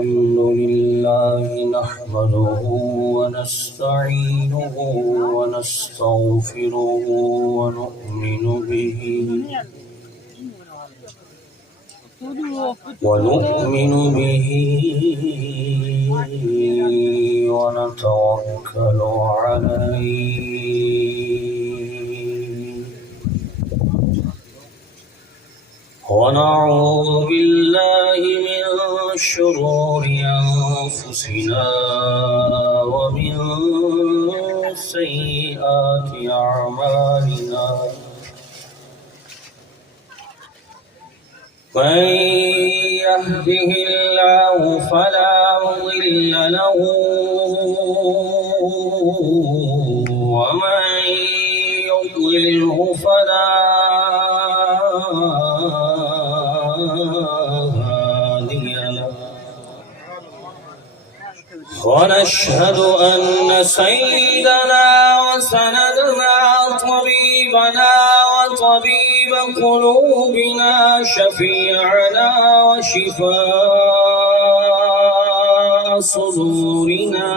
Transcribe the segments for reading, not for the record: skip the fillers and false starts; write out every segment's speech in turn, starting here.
الحمد لله نحمده ونستعينه ونستغفره ونؤمن به ونتوكل عليه ونعوذ بالله من شرور أنفسنا ومن سيئات أعمالنا من يهده الله فلا مضل له ومن يضلله فلا هادي له ونشهد أن سيدنا وسندنا طبيبنا وطبيب قلوبنا شفيعنا وشفاء صدورنا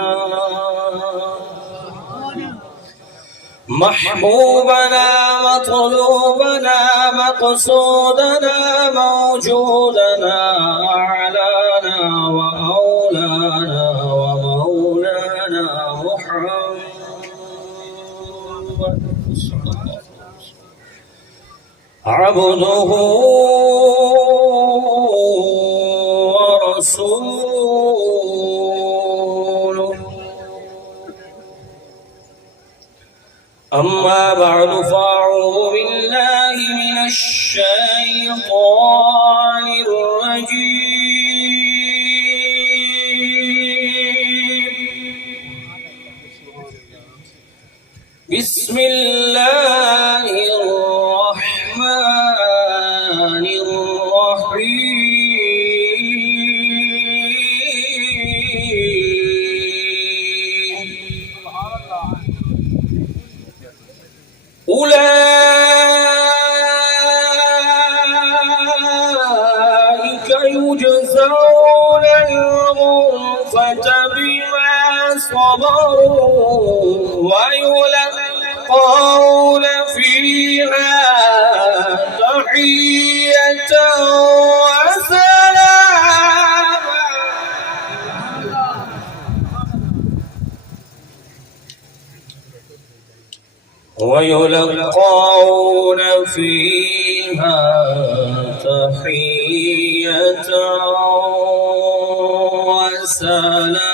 محبوبنا مطلوبنا مقصودنا موجودنا أعلانا وأولانا ومولانا محمد عبده ورسوله أما بعد فأعوذ بالله من الشيطان الرجيم بسم الله الرحمن الرحيم أولئك يجزون الغرفة بما صبروا ويلقون فيها تحية وسلاما ويلقون فيها تحية وسلاما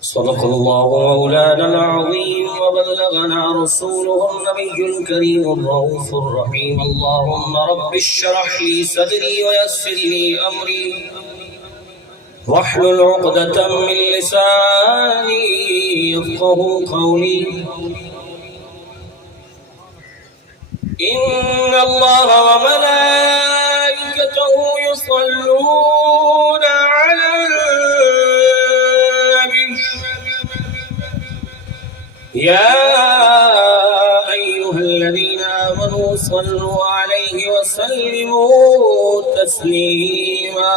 صدق الله مولانا العظيم وبلغنا رسوله النبي الكريم الرؤوف الرحيم اللهم رب اشرح لي صدري ويسر لي أمري واحلل عقدة من لساني يفقه قولي إن الله وملائكته يصلون على النبي يا أيها الذين آمنوا صلوا عليه وسلموا تسليما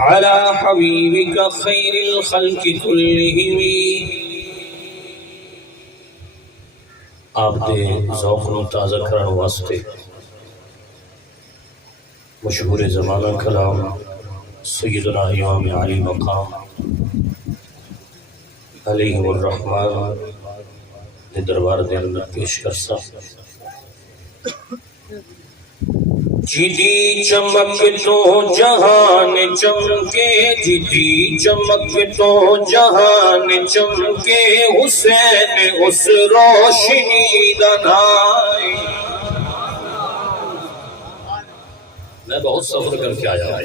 على حبيبك خير الخلق كلهم آپ دے ذوق نو تازہ کرن واسطے مشہور زمانہ کلام سیدنا امام علی مقام علیہ الرحمن دے دربار دے اندر پیش کرسا۔ جدی چمک تو جہان چمکے، جدی چمک تو جہان چمکے، حسین اس روشنی دنائے۔ میں بہت سفر کر کے آیا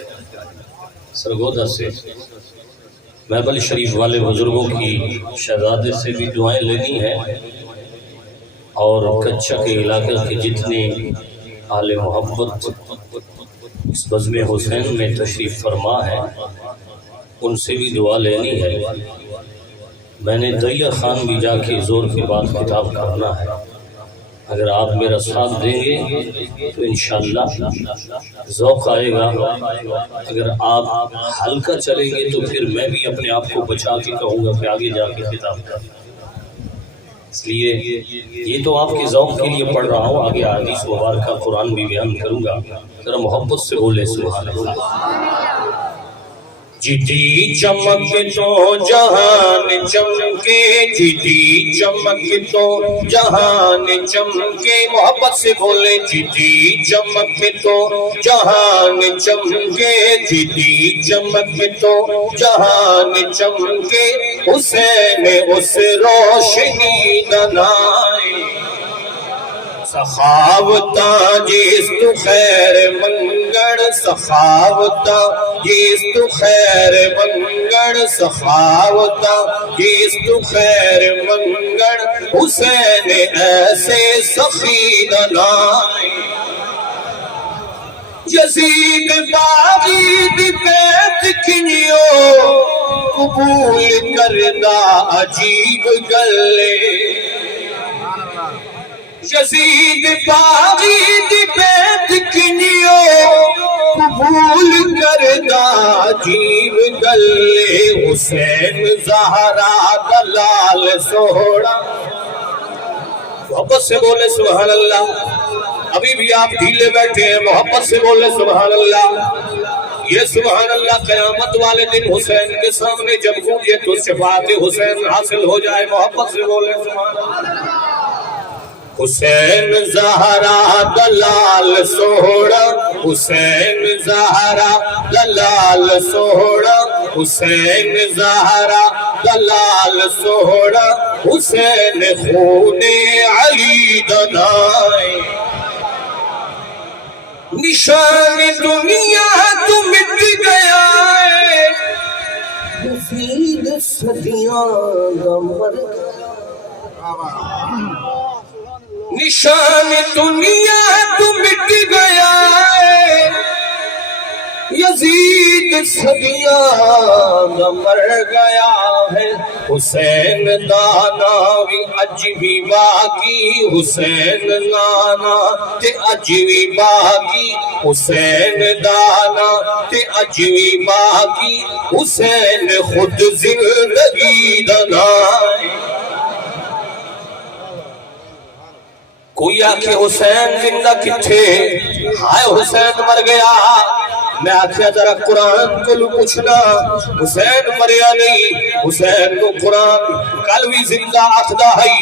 سرگودا سے، محبل شریف والے بزرگوں کی شہزادے سے بھی دعائیں لینی ہیں، اور کچھا کے علاقے کے جتنے آل محبت اس بزم حسین میں تشریف فرما ہے ان سے بھی دعا لینی ہے۔ میں نے دریا خان بھی جا کے زور کے بعد خطاب کرنا ہے، اگر آپ میرا ساتھ دیں گے تو انشاءاللہ ذوق آئے گا، اگر آپ ہلکا چلیں گے تو پھر میں بھی اپنے آپ کو بچا کے کہوں گا کہ آگے جا کے خطاب کرنا۔ اس لیے یہ تو آپ کے ذوق کے لیے پڑھ رہا ہوں، آگے حدیث مبارکہ قرآن بھی بیان کروں گا، ذرا محبت سے بولے سبحان اللہ۔ جدی چمک تو جہان چمکے، جدی چمک تو جہان چمکے، محبت سے بولے جدی چمک تو جہان چمکے، جدی چمک تو جہان چمکے، حسین اس روشنی دنائے۔ سخاوتاں جیس تو خیر منگڑ، سخاوتاں جیس تو خیر منگڑ، سخاوتاں جیس تو خیر منگڑ، حسین ایسے سخی دنائے۔ یزید باغی دی بیت کنیو، قبول کردہ عجیب گلے۔ یزید باغی دی بیت کنیو، قبول کردہ عجیب گلے، حسین زہرا دلال سوڑا۔ محبت سے بولے سبحان اللہ، ابھی بھی آپ ڈھیلے بیٹھے ہیں، محبت سے بولے سبحان اللہ۔ یہ سبحان اللہ قیامت والے دن حسین کے سامنے جب گونجے تو شفاعت حسین حاصل ہو جائے، محبت سے بولے سبحان اللہ۔ حسین زہرا دلال سوڑا، حسین زہرا دلال سوڑا، حسین زہرا دلال سوڑا، حسین خون علی دنائے۔ نشان دنیا تو مٹ گیا ہے، یزید صدیاں کا مر گیا۔ نشان دنیا تو مٹ گیا ہے، یزید صدیاں کا مر گیا ہے۔ حسین دانا بھی اج بھی باقی، حسین نانا تے اج بھی باقی، حسین دانا تے اج بھی باقی، حسین خود زندگی دنائے۔ کوئی آکھے حسین زندہ کتھے، ہائے حسین مر گیا۔ میں آکھیا ذرا قرآن کو لو پوچھنا، حسین مریا نہیں، حسین کو قرآن کل بھی زندہ آخدہ ہے،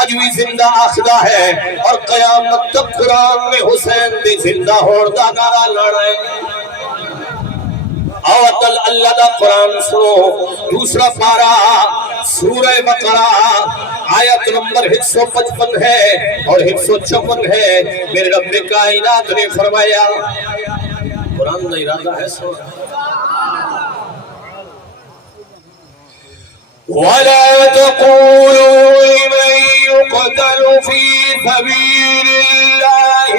آج بھی زندہ آخدہ ہے، اور قیامت تک قرآن میں حسین دے زندہ ہوردہ نعرہ لڑائے۔ اوتل اللہ دا قرآن سنو، دوسرا پارہ سورہ بقرہ آیت نمبر 155 ہے اور 156 ہے۔ میرے رب کائنات نے فرمایا، قرآن کا ارادہ ہے سو وَلَا تَقُولُوا لِمَن يُقْتَلُ فِي سَبِيلِ اللَّهِ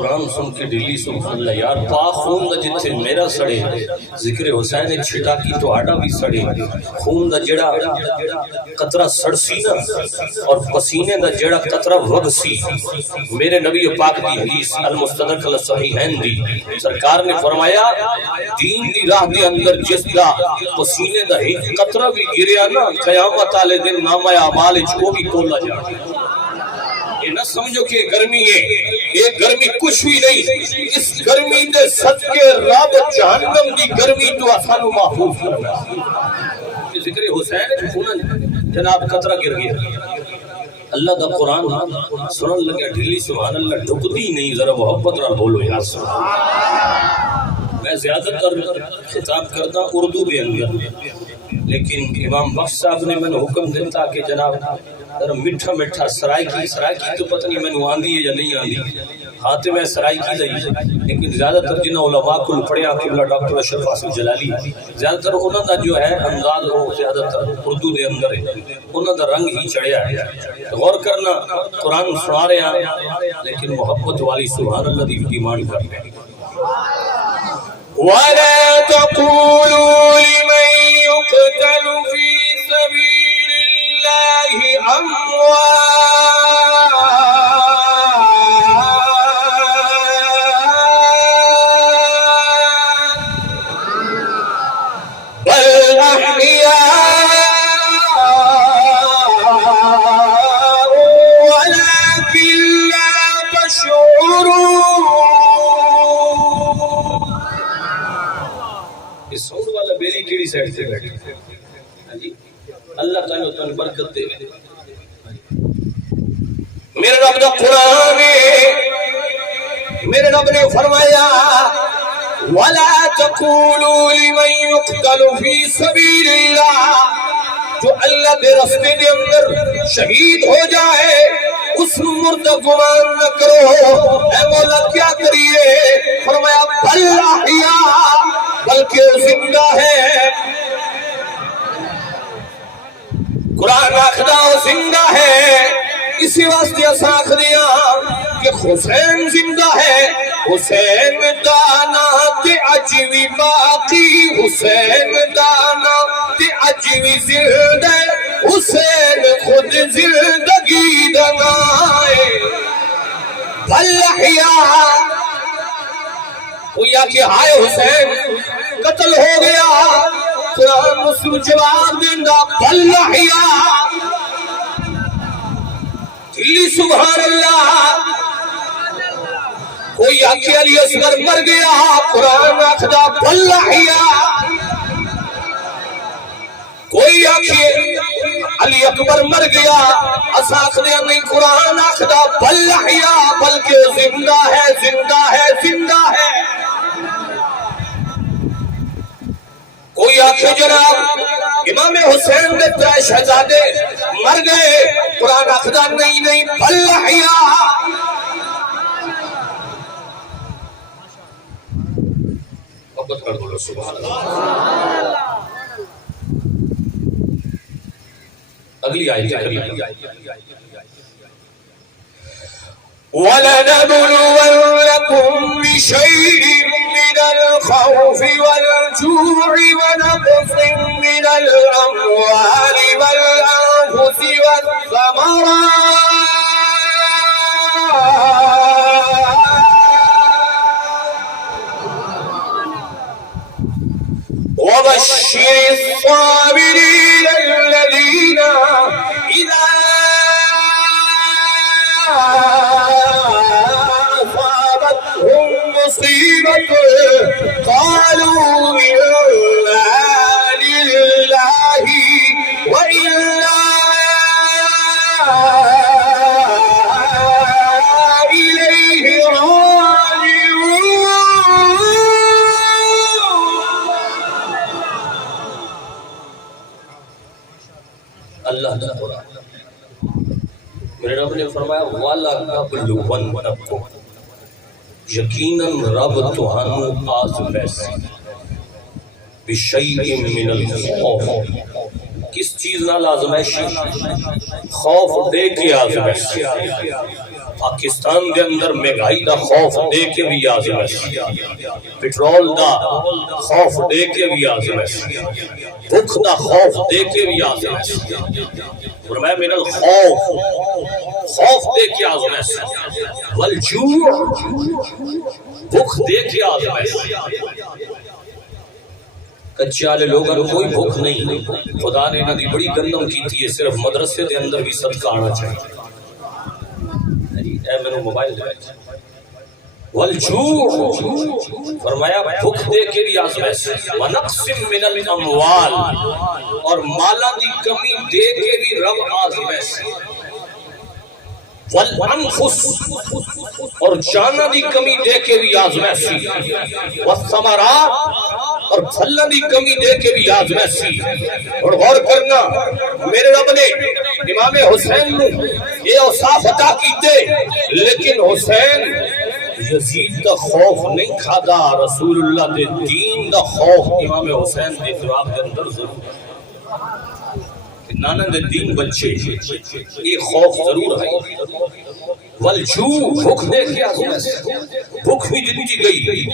قرآن سن کے ڈلی سبحان اللہ یار پاک خون دا جتھے میرا سڑے ذکر حسین چھٹا کی تو آڈا بھی سڑے خون دا جڑا قطرہ سڑ سی نا اور پسینے دا جڑا قطرہ وگ سی میرے نبی پاک دی حدیث المستدرک الصحیحین دی سرکار نے فرمایا دین دی راہ دے اندر جس دا پسینے دا ایک قطرہ بھی گریا نا قیامت والے دن نامہ اعمال کو بھی کھولا جائے یہ نہ سمجھو کہ گرمی ہے یہ گرمی کچھ بھی نہیں اس گرمی دے صدقے رب جہنم دی گرمی تو آسانو محفوظ کرنا یہ ذکر حسین ہے خونا جناب قطرہ گر گیا اللہ دا قرآن سنن لگا ڈھلی سبحان اللہ ڈھکتی نہیں ذرا محبت رہا بولو یا سبحان میں زیادہ تر خطاب کرتا اردو دے اندر لیکن امام بخش صاحب نے میں نے حکم دیتا کہ جناب میٹھا میٹھا سرائی کی تو پتہ نہیں میں نے آندھی ہے یا نہیں آندھی ہاتھ میں سرائی کی لئی لیکن زیادہ تر جنہ علماء کو پڑھیا قبلہ ڈاکٹر اشرف حاصل جلالی زیادہ تر انہوں دا جو ہے انداز ہو زیادہ تر اردو دے اندر ہے انہوں دا رنگ ہی چڑھیا ہے غور کرنا قرآن سنا رہے ہیں لیکن محبت والی سبحان اللہ دی ڈیمانڈ کر رہے ہیں وَلَا تَقُولُوا لِمَن يُقْتَلُ فِي سَبِيلِ اللَّهِ أَمْوَاتٌ بَلْ أَحْيَاءٌ وَلَكِن لَّا تَشْعُرُونَ اس ساؤنڈ والا بیلی کیڑی سائڈ سے بیٹھے اللہ تعالیٰ تعالیٰ برکت دے میرے رب دا قرآن میرے رب نے فرمایا وَلَا تَقُولُوا لِمَن يُقْتَلُ فِي سَبِيلِ اللَّهِ جو اللہ دے رستے دے اندر شہید ہو جائے اس مردہ گمان نہ کرو اے مولا کیا کریے فرمایا بل احیاء بلکہ زندہ ہے قرآن آخدہ زندہ ہے اسی واسطے اساکھ دیا کہ حسین زندہ ہے حسین دانا تے اجوی باقی حسین دانا تے اجوی زندہ حسین خود زندگی دنائے بل احیاء کوئی آکے ہائے حسین قتل ہو گیا قرآن مسلم جواب دیندہ بل احیاء دلی سبحان اللہ کوئی آکے علی اصغر مر گیا قرآن آخدہ بل احیاء کوئی آکے علی اکبر مر گیا اساکھ دیا نہیں قرآن آخدہ بل احیاء بلکہ زندہ ہے زندہ ہے زندہ ہے کوئی آنکھیں جناب امام حسین دے ترائے شہزادے مر گئے قرآن آخدہ نہیں بل احیاء محبت کر بولو سبحان اللہ اگلی آیت وَلَنَبْلُوَنَّكُمْ بِشَيْءٍ مِّنَ الْخَوْفِ وَالْجُوعِ وَنَقْصٍ مِّنَ الْأَمْوَالِ وَالْأَنفُسِ وَالثَّمَرَاتِ وَبَشِّرِ الصَّابِرِينَ الَّذِينَ إِذَا أصابتهم مصيبة قالوا إنا لله وإنا إليه راجعون اللہ دا قرآن میرے رب نے فرمایا وَلَنَبْلُوَنَّكُمْ یقیناً رب تہانوں آزمائے بِشَيْءٍ مِّنَ الْخَوْفِ کس چیز نال آزمائشی خوف دے کے آزمائشی پاکستان دے اندر مہنگائی دا خوف دے کے بھی آزم ہے، پیٹرول دا خوف دے کے بھی آزم ہے، بھوک دا خوف دے کے بھی آزم ہے، فرمایا من الخوف، خوف دے کے آزم ہے، والجوع، بھوک دے کے آزم ہے۔ کچے والے لوگوں کو کوئی بھوک نہیں، خدا نے انہاں دی بڑی گندم کیتی ہے، صرف مدرسے دے اندر بھی صدقہ آنا چاہیے۔ اے میں نے موبائل دے والجوع، فرمایا بھوک دے کے بھی آزمائش، ونقص من الاموال، اور مالا دی کمی دے کے بھی رب آزمائش، والانفس، اور جانا دی کمی دے کے بھی آزمائش، والثمرات، اور پھلوں دی کمی دے کے بھی آزمائش۔ اور غور کرنا، میرے رب نے امام حسین نے یہ اوصاف عطا کیتے، لیکن حسین یزید دا خوف نہیں کھادا، رسول اللہ دے دین دا خوف امام حسین دے جواب دے اندر ضرور نانا دے دین بچے، یہ خوف ضرور ہے۔ والجوع، بھوک دے کے آزمائش، بھوک بھی دیتی گئی،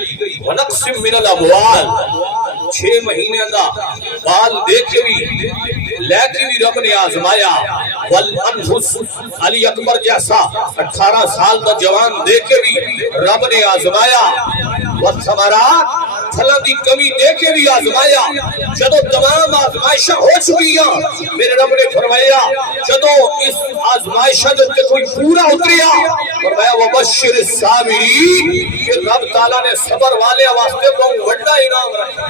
ونقص من الاموال، 6 مہینے دا بال دے کے بھی لے کے بھی رب نے آزمایا، والانفس، علی اکبر جیسا 18 سال دا جوان دے کے بھی رب نے آزمایا، والثمرات، پھلاں دی کمی دے کے بھی آزمایا۔ جدو تمام آزمائشاں ہو چکیاں، میرے رب نے فرمایا جدو اس آزمائشاں دے کوئی پورا اتریا، فرمایا وبشر الصابرین، کہ رب تعالیٰ نے صبر والے واسطے کو بڑا انعام رکھا۔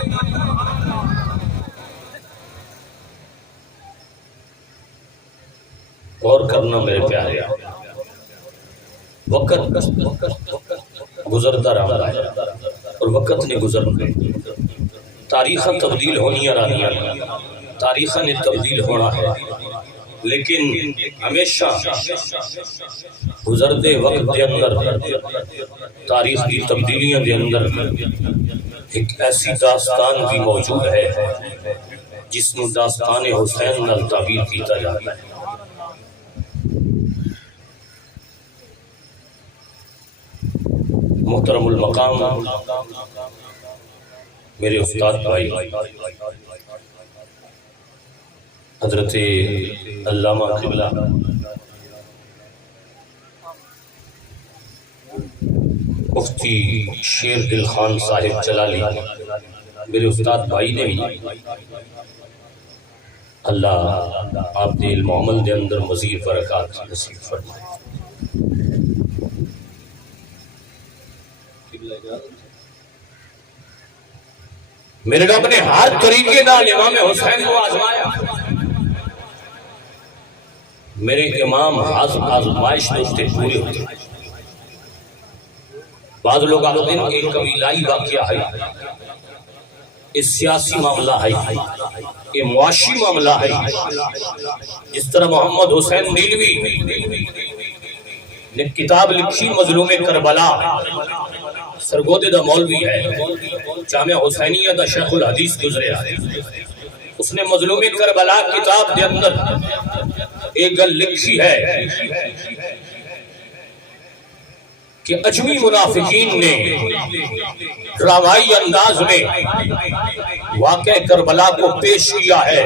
غور کرنا میرے پیارے، وقت گزرتا رہا ہے اور وقت نے گزرنا، تاریخیں تبدیل ہونی رہنیاں، تاریخیں نے تبدیل ہونا ہے، لیکن ہمیشہ گزرتے وقت دے اندر، تاریخ کی تبدیلیاں دے اندر ایک ایسی داستان بھی موجود ہے جس نے داستان حسین نال تعبیر کیتا جاتا ہے۔ محترم المقام میرے استاد بھائی حضرت علامہ قبلہ مفتی شیر دل خان صاحب جلالی، میرے استاد بھائی نے بھی اللہ آپ دے علم و عمل دے اندر مزید برکات نصیب فرمائے۔ میرے رب نے ہر طریقے نال امام حسین کو آزمایا، میرے امام آزمائش دوستے پورے ہوتے۔ بعض لوگ آتے ہیں ایک قبیلائی واقعہ ہے، یہ سیاسی معاملہ ہے، یہ معاشی معاملہ ہے، جس طرح محمد حسین نیلوی نے کتاب لکھی مظلوم کربلا، سرگودے دا مولوی ہے، جامعہ حسینیہ دا شیخ الحدیث گزرے آئے، اس نے مظلوم کربلا کتاب دے اندر ایک گل لکھی ہے کہ اجمی منافقین نے ڈرامائی انداز میں واقع کربلا کو پیش کیا ہے،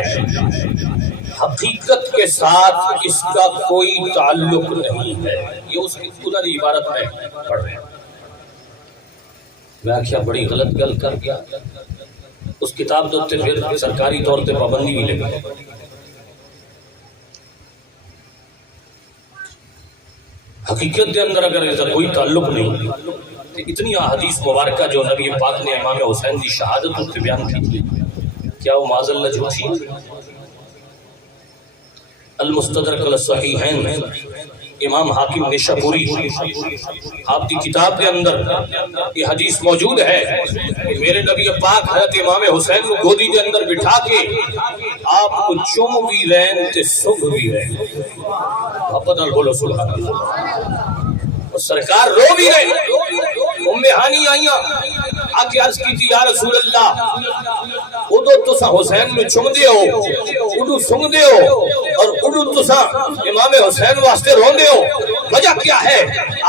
حقیقت کے ساتھ اس کا کوئی تعلق نہیں ہے۔ یہ اس کی خدا دی عبارت میں پڑھ رہے ہیں۔ میں کیا بڑی غلط گل کر گیا، اس کتاب دوتے پھر سرکاری طور پہ پابندی بھی لگا۔ حقیقت کے اندر اگر ایسا کوئی تعلق نہیں، تو اتنی احادیث مبارکہ جو نبی پاک نے امام حسین کی شہادت اس پہ بیان کی تھی، کیا وہ معاذ اللہ جھوٹی؟ المستدرک الصحیحین امام حاکم نشاپوری آپ کی کتاب کے اندر یہ حدیث موجود ہے کہ میرے نبی پاک حضرت امام حسین کو گودی کے اندر بٹھا کے آپ کو چوم بھی رہن تے سنگ بھی رہن، محبت نال بولو سبحان اللہ، اور سرکار رو بھی رہے، ام ہانی آئیاں آکے عرض کی تھی یا رسول اللہ ادو تسا حسین میں چم دے ہو، ادو سنگ دے ہو، اور اڈو تسا امام حسین واسطے روندے ہو، وجہ کیا ہے؟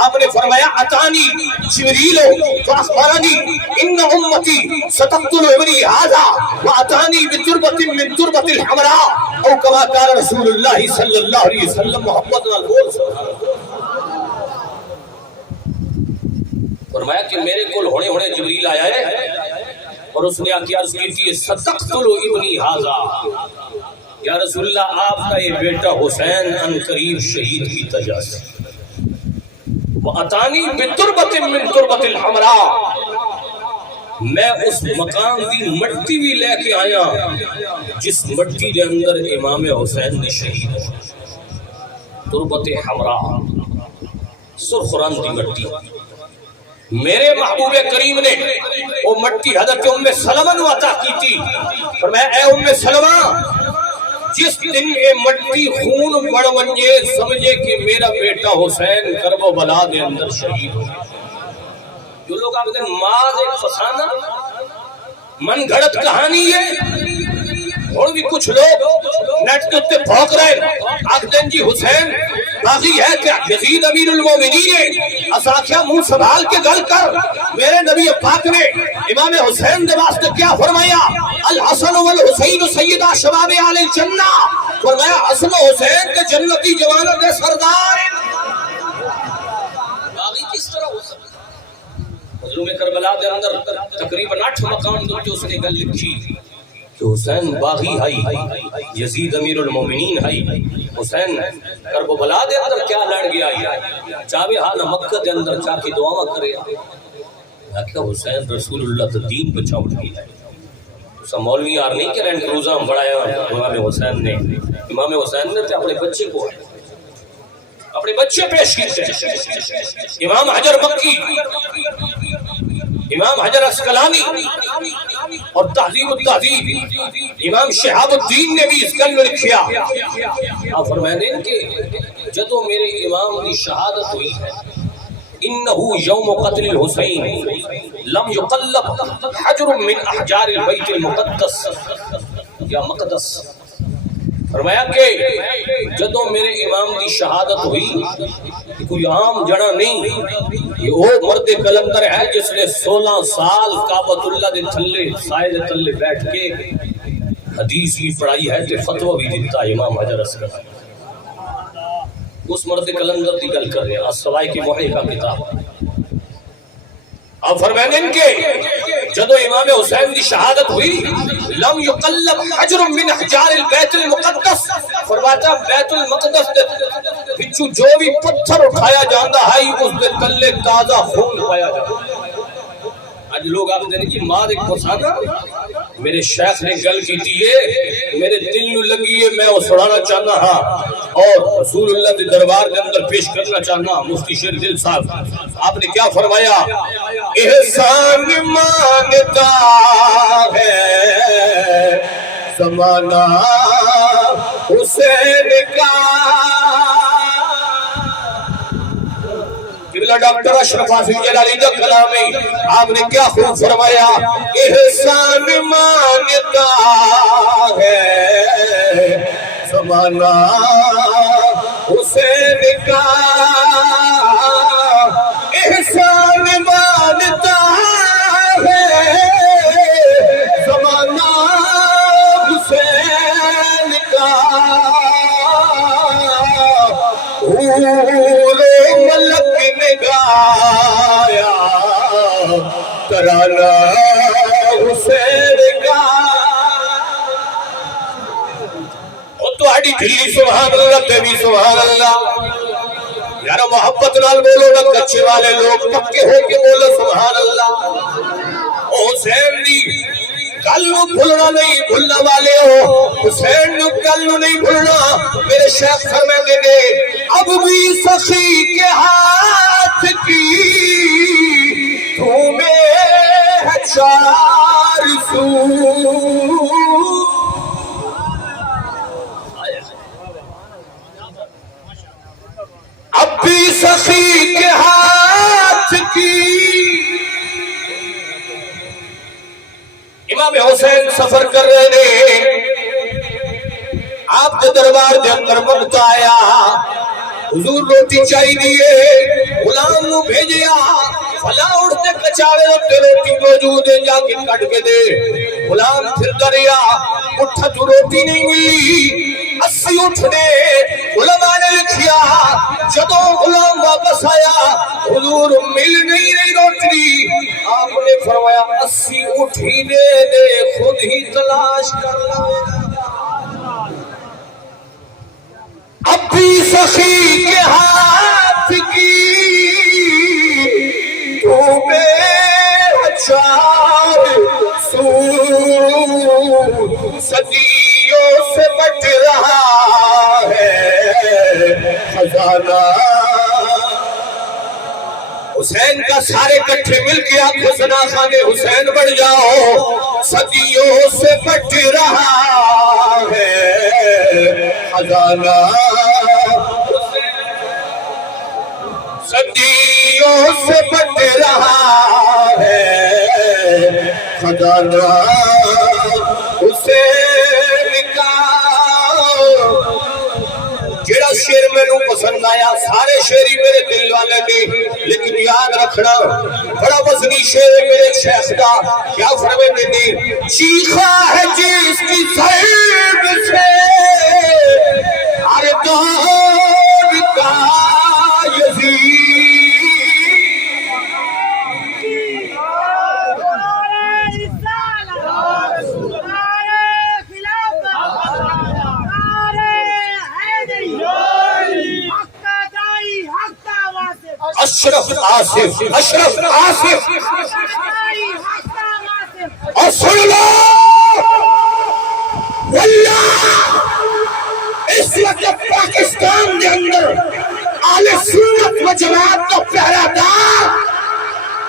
آپ نے فرمایا اتانی جبریل فاخبرنی ان امتی ستقتل ابنی ھذا واتانی بتربۃ من تربۃ الحمراء او کما قال رسول اللہ صلی اللہ علیہ وسلم۔ محمد نال بول سبحان اللہ۔ فرمایا کہ میرے کول ہونے ہونے جبریل آیا ہے اور اس نے آکے عرض کی تھی ستقتل ابنی ھذا، یا رسول اللہ آپ کا یہ بیٹا حسین ان قریب شہید کی تجا سے، وَأَتَانِي بِتُرْبَةٍ مِّن تُرْبَةِ الْحَمْرَاءِ، میں اس مقام دی مٹی بھی لے کے آیا جس مٹی دے اندر امام حسین نے شہید ہے، تربت حمراء سرخ رنگ دی مٹی۔ میرے محبوب کریم نے وہ مٹی حضرت ام سلمہ نو عطا کی تھی، فرمایا اے ام سلمہ جس دن یہ مٹی خون بڑھ ونجے سمجھے کہ میرا بیٹا حسین کرب و بلا دے اندر شہید ہو۔ جو لوگ آپ دن ماز ایک فسانہ من گھڑت کہانی ہے، اور بھی کچھ لوگ نیٹ کے اتنے بھوک رہے آخدین جی حسین باغی ہے کیا؟ یزید امیر المومنین ہے، اساکیہ منہ سنبھال کے گل کر۔ میرے نبی پاک نے امام حسین دے واسطے کیا فرمایا؟ الحسن والحسین سیدہ شباب اہل الجنہ، فرمایا حسن و حسین کے جنتی جوانوں کے سردار۔ باغی کس طرح ہو سکتا؟ مظلوم کربلا دے اندر تقریباً 8 مقام جو اس نے گل لکھی کہ حسین باغی ہے، یزید امیر المومنین ہے، حسین کرب و بلا دے اندر کیا لڑ گیا ہے، چاہے ہاں مکہ دے اندر چاہ کے دعا کرے۔ کہ حسین رسول اللہ تو دین بچاؤ اٹھائی ہے، اسا مولوی یار نہیں کہ رینڈ روزہ بڑھایا امام حسین نے۔ امام حسین نے اپنے بچے کو اپنے بچے پیش کیتے، امام حجر مکی، امام حجر اسقلانی اور تہذیب التہذیب امام شہاب الدین نے بھی اس گل میں لکھیا۔ آپ فرمائیں کہ جدو میرے امام کی شہادت ہوئی ہے انہو یوم قتل الحسین لم یقلب حجر من احجار البیت المقدس یا مقدس، فرمایا کہ جدو میرے امام کی شہادت ہوئی کوئی عام جڑا نہیں، یہ وہ مرد کلندر ہے جس نے 16 سال کعبۃ اللہ دے تھلے سائے دے تھلے بیٹھ کے حدیث بھی پڑھائی ہے تے فتوی بھی دیتا امام حجر اسقلانی۔ اس مرد کلندر دی گل کر رہے ہیں السوائے کی محی کا کتاب۔ اب فرمائیں کہ جدو امام حسین دی شہادت ہوئی لم یقلب حجر من احجار البیت المقدس، فرماتا بیت المقدس بچو جو بھی پتھر اٹھایا جاندہ ہے اس دے تلے تازہ خون پایا جاندہ۔ آج لوگ آپ دینے کی ماں ایک پسانا میرے شیخ نے گل کی تھی ہے میرے دل نو لگی ہے، میں وہ سڑانا چاہنا ہاں اور رسول اللہ کے دربار کے اندر پیش کرنا چاہنا۔ مفتی شیر دل صاحب آپ نے کیا فرمایا؟ احسان مانتا ہے زمانہ حسین کا، ڈاکٹر اشرف حافظ جلالی کا کلام ہے، آپ نے کیا خوب فرمایا؟ احسان مانتا ہے زمانہ حسین کا، احسان مانتا ہے زمانہ حسین کا، ملک نے گایا ترانہ حسین کا۔ اور تو آڑی دلی سبحان اللہ تیوی سبحان اللہ، یارو محبت نال بولو نہ کچھے والے لوگ پکے ہو کے بولو سبحان اللہ۔ حسین دی کل نو بھولنا نہیں، بھولنا والے ہو حسین نو کل نو نہیں بھولنا۔ میرے شیخ فرماتے نے اب بھی سخی کے ہاتھ کی دھومے ہے 4 سو، اب بھی سخی کے ہاتھ کی۔ امام حسین سفر کر رہے ہیں، آپ کے دربار دے اندر منگتا آیا حضور روٹی چاہیے غلام نو بھیجیا فلا اڑتے کچاوے تے روٹی موجود ہے جا کے کٹ کے دے غلام پھر دریا اٹھا تو روٹی نہیں ملی اسی اٹھنے علماء نے لکھیا جدوں غلام واپس آیا حضور مل نہیں رہی روٹی آپ نے فرمایا اسی اٹھی دے دے خود ہی تلاش کر لے اب بھی سخی کے ہاتھ کی تو میرا چار سور صدیوں سے بٹ رہا ہے خزانہ حسین کا سارے کٹھے مل کے آپ حسنہ خانے حسین بڑھ جاؤ صدیوں سے بٹ رہا ہے خزانہ صدیوں سے بٹ رہا ہے خزانہ حسین کا جڑا شیر میں نو پسند آیا سارے شیری میرے دل والے نہیں لیکن یاد رکھنا بڑا وزنی شیر ہے میرے شیخ کا کیا فرماتے ہیں چیخا ہے جس کی ضرب سے ہر دور کا یزید اشرف آصف اشرف آصف اور سن لو واللہ اس وقت پاکستان کے اندر اہل سنت و جماعت کا پہرا دار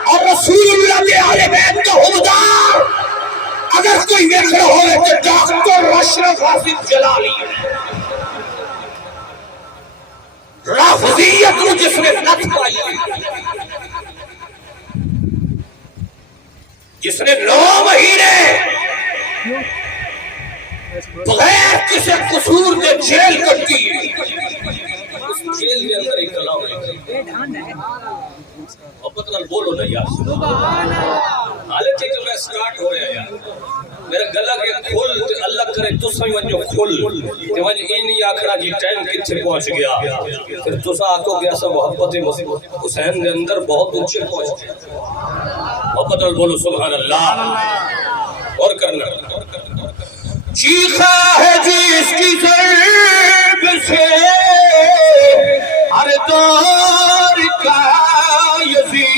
اور رسول اللہ کے اہل بیت کا حومدار اگر کوئی دیکھ رہا ہو تو ڈاکٹر اشرف آصف جلالی رافضیت کو جس نے نت پائی جس نے 9 مہینے بغیر کسی قصور کے جیل کٹی جیل کے اندر ایک کلام ہے محبت نال بولو نا یار حالت ہے کہ میں سٹارٹ ہو رہا یار میرا گلا کے کھل اللہ کرے تو سمجھ وجو کھل تے وج این نہیں آکھنا جی ٹائم کتھے پہنچ گیا پھر تسا آکھو گیا سا محبت حسین دے اندر بہت اونچے پہنچ گیا محبت نال بولو سبحان اللہ اور کرنا چیخا ہے جس کی ضرب سے ہر دور کا یزید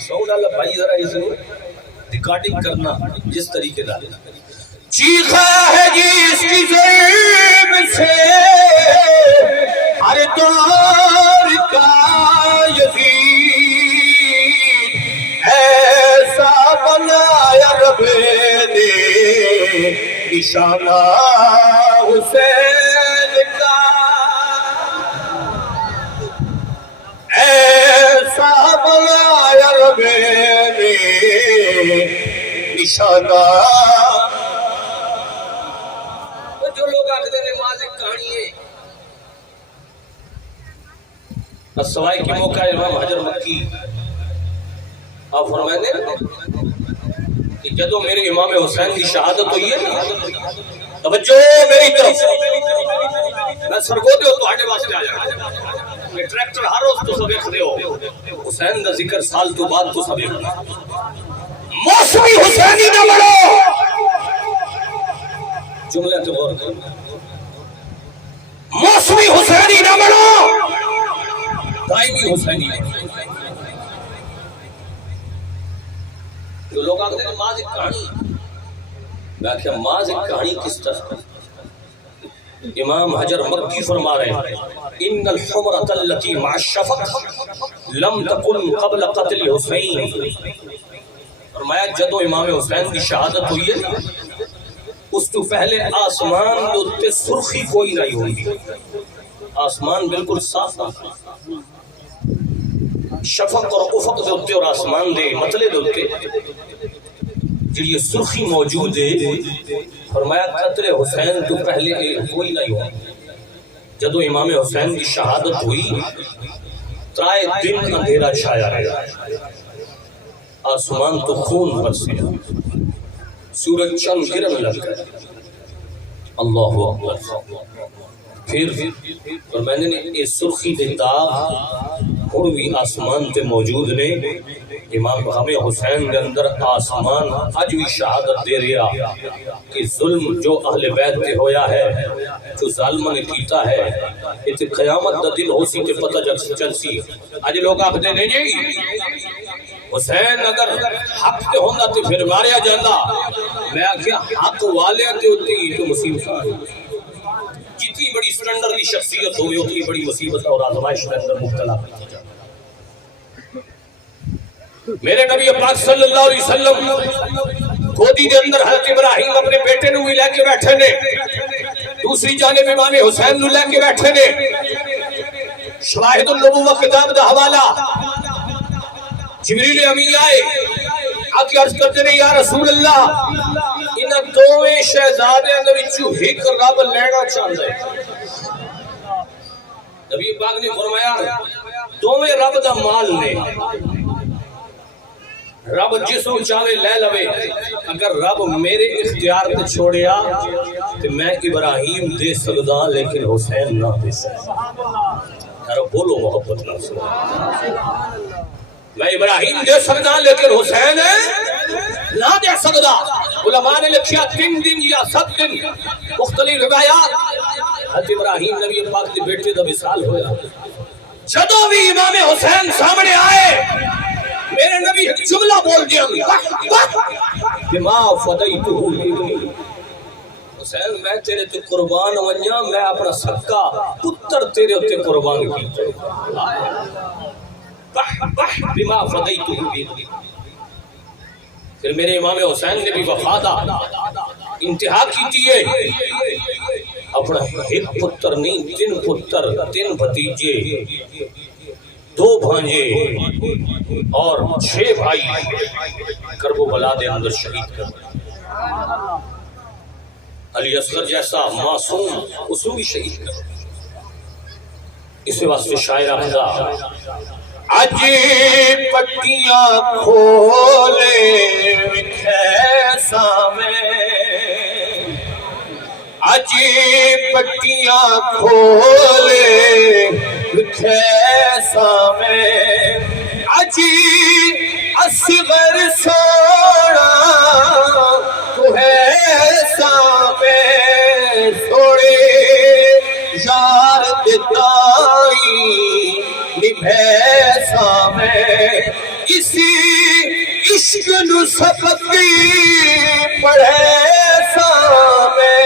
سعود اللہ بھائی ذرا اس نے ریکارڈنگ کرنا جس طریقے دا چیخا ہے جس کی ضرب سے ہر دور کا یزید ایسا بنایا رب نے نشانہ حسین کا ایسا بنایا رب نے نشانہ جو لوگ آخر نماز ایک کہانی ہے السوائی کی موقع امام حجر مکی آپ فرمائیں کہ جدو میرے امام حسین کی شہادت ہوئی ہے توجہ میری طرف میں سرگودے ہو تو آٹے واسطے آ جائے میں ٹریکٹر ہر روز تو سب ایک دے ہو حسین کا ذکر سال تو بعد تو سب ایک موسمی حسینی نہ مڑو جملے تو غور کرو موسمی حسینی نہ مڑو دائمی حسینی جو لوگ آگے ماز ایک کہانی میں کہا ماز ایک کہانی کس طرح امام حجر مکی فرما رہے ہیں ان الحمرة التي مع الشفق لم تكن قبل قتل حسین فرمایا جدو امام حسین کی شہادت ہوئی ہے اس تو پہلے آسمان دوتے سرخی کوئی نہیں ہوئی آسمان بالکل صاف تھا شفق اور افق دوتے اور آسمان دے مطلے دوتے جی یہ سرخی موجود ہے، فرمایا قطر حسین تو پہلے کوئی نہیں ہوا. جدو امام حسین کی شہادت ہوئی ترائے دن اندھیرا چھایا رہا، آسمان تو خون برسے، سورج چند گرن لگ گئے. اللہ اکبر. پھر اور میں نے یہ سرخی دے داغ اور بھی آسمان تے موجود نے. امام حسین دے اندر آسمان اج بھی شہادت دے رہا کہ ظلم جو اہل بیت تے ہویا ہے، جو ظالمہ نے کیتا ہے، یہ قیامت دا دن ہو سی تے پتہ چل سی. اج لوگ آختے ہیں جی حسین اگر حق تے ہوندا تے پھر ماریا جاندا. میں آخیا حق والے تے ہوتی تو مصیبت، جتنی بڑی سٹینڈر کی شخصیت ہوئے اتنی بڑی مصیبت اور آزمائش کے اندر مبتلا ہوتی جائے. میرے نبی پاک صلی اللہ علیہ وسلم گودی کے اندر حضرت ابراہیم اپنے بیٹے نو لے کے بیٹھے نے، دوسری جانب امام حسین نو لے کے بیٹھے نے. شواہد النبوہ کتاب دا حوالہ جبریل امین آئے آکے عرض کرتے نے یا رسول اللہ انہاں دوویں شہزادیاں دے وچوں ایک رب لینا چاہندا ہے. نبی پاک نے فرمایا دوویں رب دا مال نے، رب جس کو چاہے لے لوے. اگر رب میرے اختیار تے چھوڑیا تو میں ابراہیم دے سکدا لیکن حسین نہ دے سکدا. یار بولو محبت نہ سنو. میں ابراہیم دے سکدا لیکن حسین نہ دے سکدا. علماء نے لکھیا 3 دن یا 7 دن مختلف روایات. حضرت ابراہیم نبی پاک کے بیٹے دا وصال ہویا. جدوں بھی امام حسین سامنے آئے میرے نبی ایک جملہ بول دیا بما فدیتہ ابنی. حسین میں تیرے تے قربان ونجا، میں اپنا سکا پتر تیرے تے قربان کیتا. بما فدیتہ ابنی. پھر میرے امام حسین نے بھی وفادہ انتہا کی ہے. اپنا ایک پتر نہیں 3 پتر 3 بھتیجے 2 بھانجے اور 6 بھائی کربلا دے اندر شہید کر دیا. علی اصغر جیسا معصوم اس کو بھی شہید کر دیا. اس واسطے شاعر حمزہ اج پٹیاں کھولے وکھیسا میں، اج پٹیاں کھولے وکھیسا میں، اج اصغر سوڑا تو ہے سامے سوڑے یار دتائی نبھے سامے. اسی عشق نو سبقی پڑھے سامے،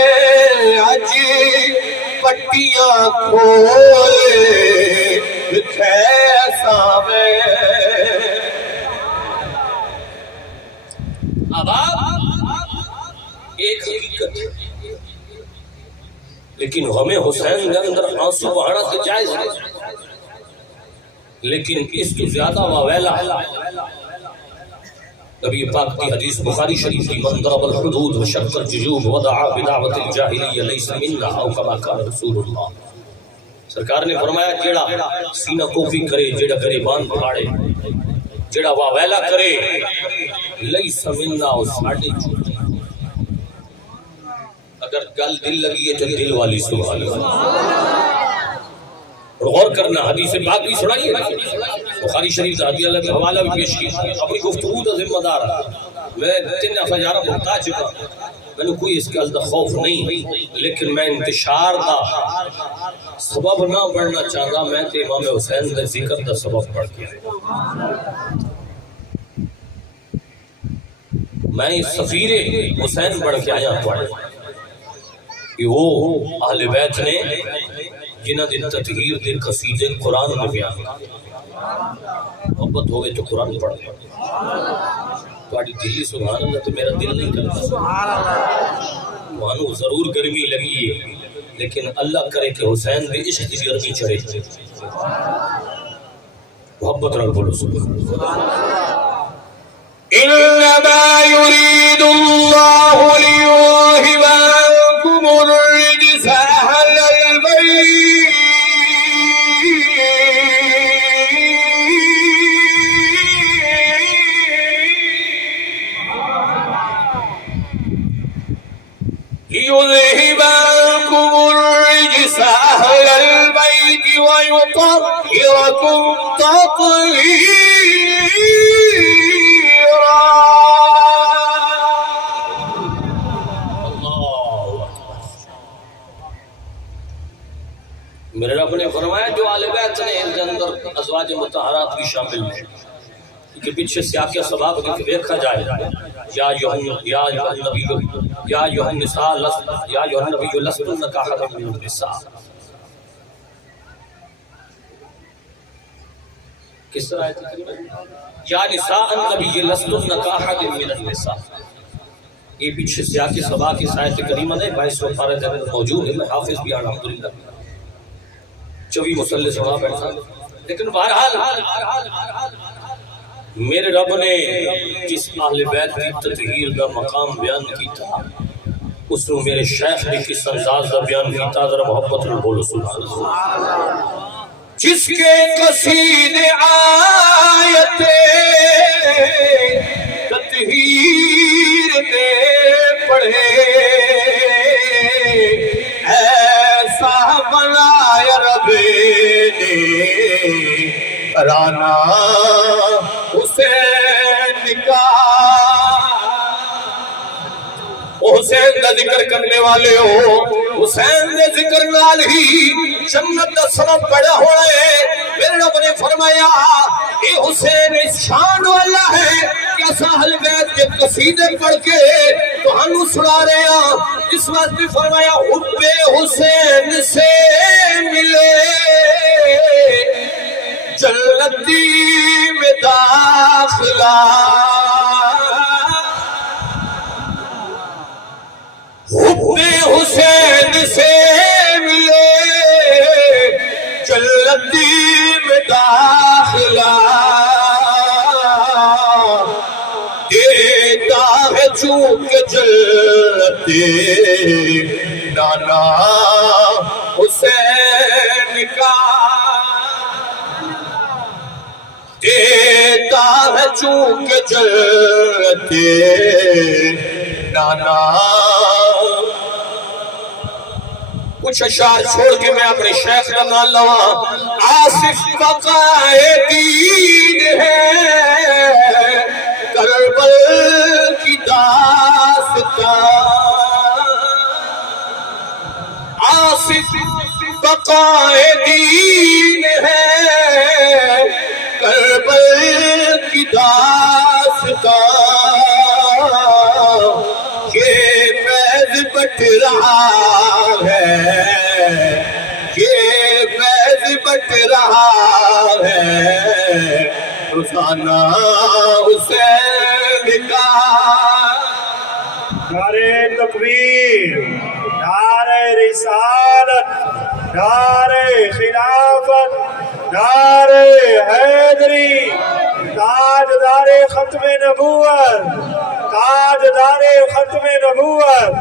اج پٹیاں کھولے لکھے سامے. اب ایک حقیقت لیکن ہمیں حسین کے اندر آنسو بہانا تو جائز ہے، لیکن اس کی زیادہ واویلا نبی پاک کی حدیث بخاری شریف کی من ضرب الحدود وشق الجیوب ودعا بدعوت الجاہلیہ لیس منا او کما قال رسول اللہ. سرکار نے فرمایا جیڑا سینہ کوفی کرے، جیڑا گریبان پھاڑے، جیڑا واویلا کرے، لیس منا او ساڈے چوٹے. اگر گل دل لگی ہے تو دل والی سبحان اللہ. اور غور کرنا حدیث پاک بھی سنائیے، بخاری شریف سے حدیث اللہ کا حوالہ بھی پیش کیا. اپنی گفتگو کا ذمہ دار میں 3 افجارہ بتا چکا، میں نے کوئی اس کا خوف نہیں، لیکن میں انتشار کا سبب نہ بڑھنا چاہتا. میں تے امام حسین کا ذکر کا سبب پڑھ کے میں سفیر حسین بڑھ کے آیا پڑھ کہ وہ اہل بیت نے جنہ دن تطہیر دن قصیدے قرآن میں بیان. محبت ہوگئے تو قرآن پڑھ لیں. تھوڑی دلی سبحان اللہ تو میرا دل نہیں کرتا. وہاں ضرور گرمی لگی ہے لیکن اللہ کرے کہ حسین بھی عشق کی گرمی چڑھے. محبت رکھ بولو سبحان اللہ. انما يريد الله ليذهب عنكم الرجس اهل البيت ليذهب عنكم الرجس أهل البيت ويطهركم تطهيرا. میرے رب نے فرمایا جو آل بیت نے اس کے اندر ازواج مطہرات بھی شامل ہیں کہ پیچھے سیاق سباب دیکھا جائے یا ایھا النساء لستن کاحد من النساء. کس طرح ہے یا نساء النبی لستن کاحد من النساء. یہ پیچھے سیاق سباب کی آیت کریمہ ہے 22 پارے کے اندر موجود ہے. میں حافظ بھی الحمدللہ 24 مصلی سنا بیٹھا. لیکن بہرحال میرے رب نے جس اہل بیت کی تطہیر کا مقام بیان کیتا اس نے میرے شیخ نے کس انداز کا بیان کیتا. ذرا محبت میں بولو سبحان اللہ. جس کے قصیدے آیت تطہیر نے پڑھے ایسا بنایا رب نے رانا حسین کا. حسین کا ذکر کرنے والے ہو حسین نے ذکر نال ہی جنت کا سبب پیدا ہونا ہے. میرے رب نے فرمایا اے حسین اس شان والا ہے کہ اسا اہل بیت کے قصیدے پڑھ کے تہانوں سنا رہے ہیں. اس واسطے فرمایا حب حسین سے ملے جنتی میں داخلہ. حب حسین سے ملے جنتی میں داخلہ. دیتا ہے چونکہ جنتی نانا حسین کا. دیتا ہے چونکہ جلتے نانا. کچھ اشعار چھوڑ کے میں اپنے شیخ کا نام لوا. آصف بقائے دین ہے کربل کی داستان. آصف بقائے دین ہے کربل کی داستان. یہ فیض بٹ رہا ہے یہ فیض بٹ رہا ہے روزانہ حسین کا. نعرہ تکبیر، نعرہ رسالت، نعرہ خلافت، نعرہ حیدری، تاجدار ختم نبوت، تاجدار ختم نبوت.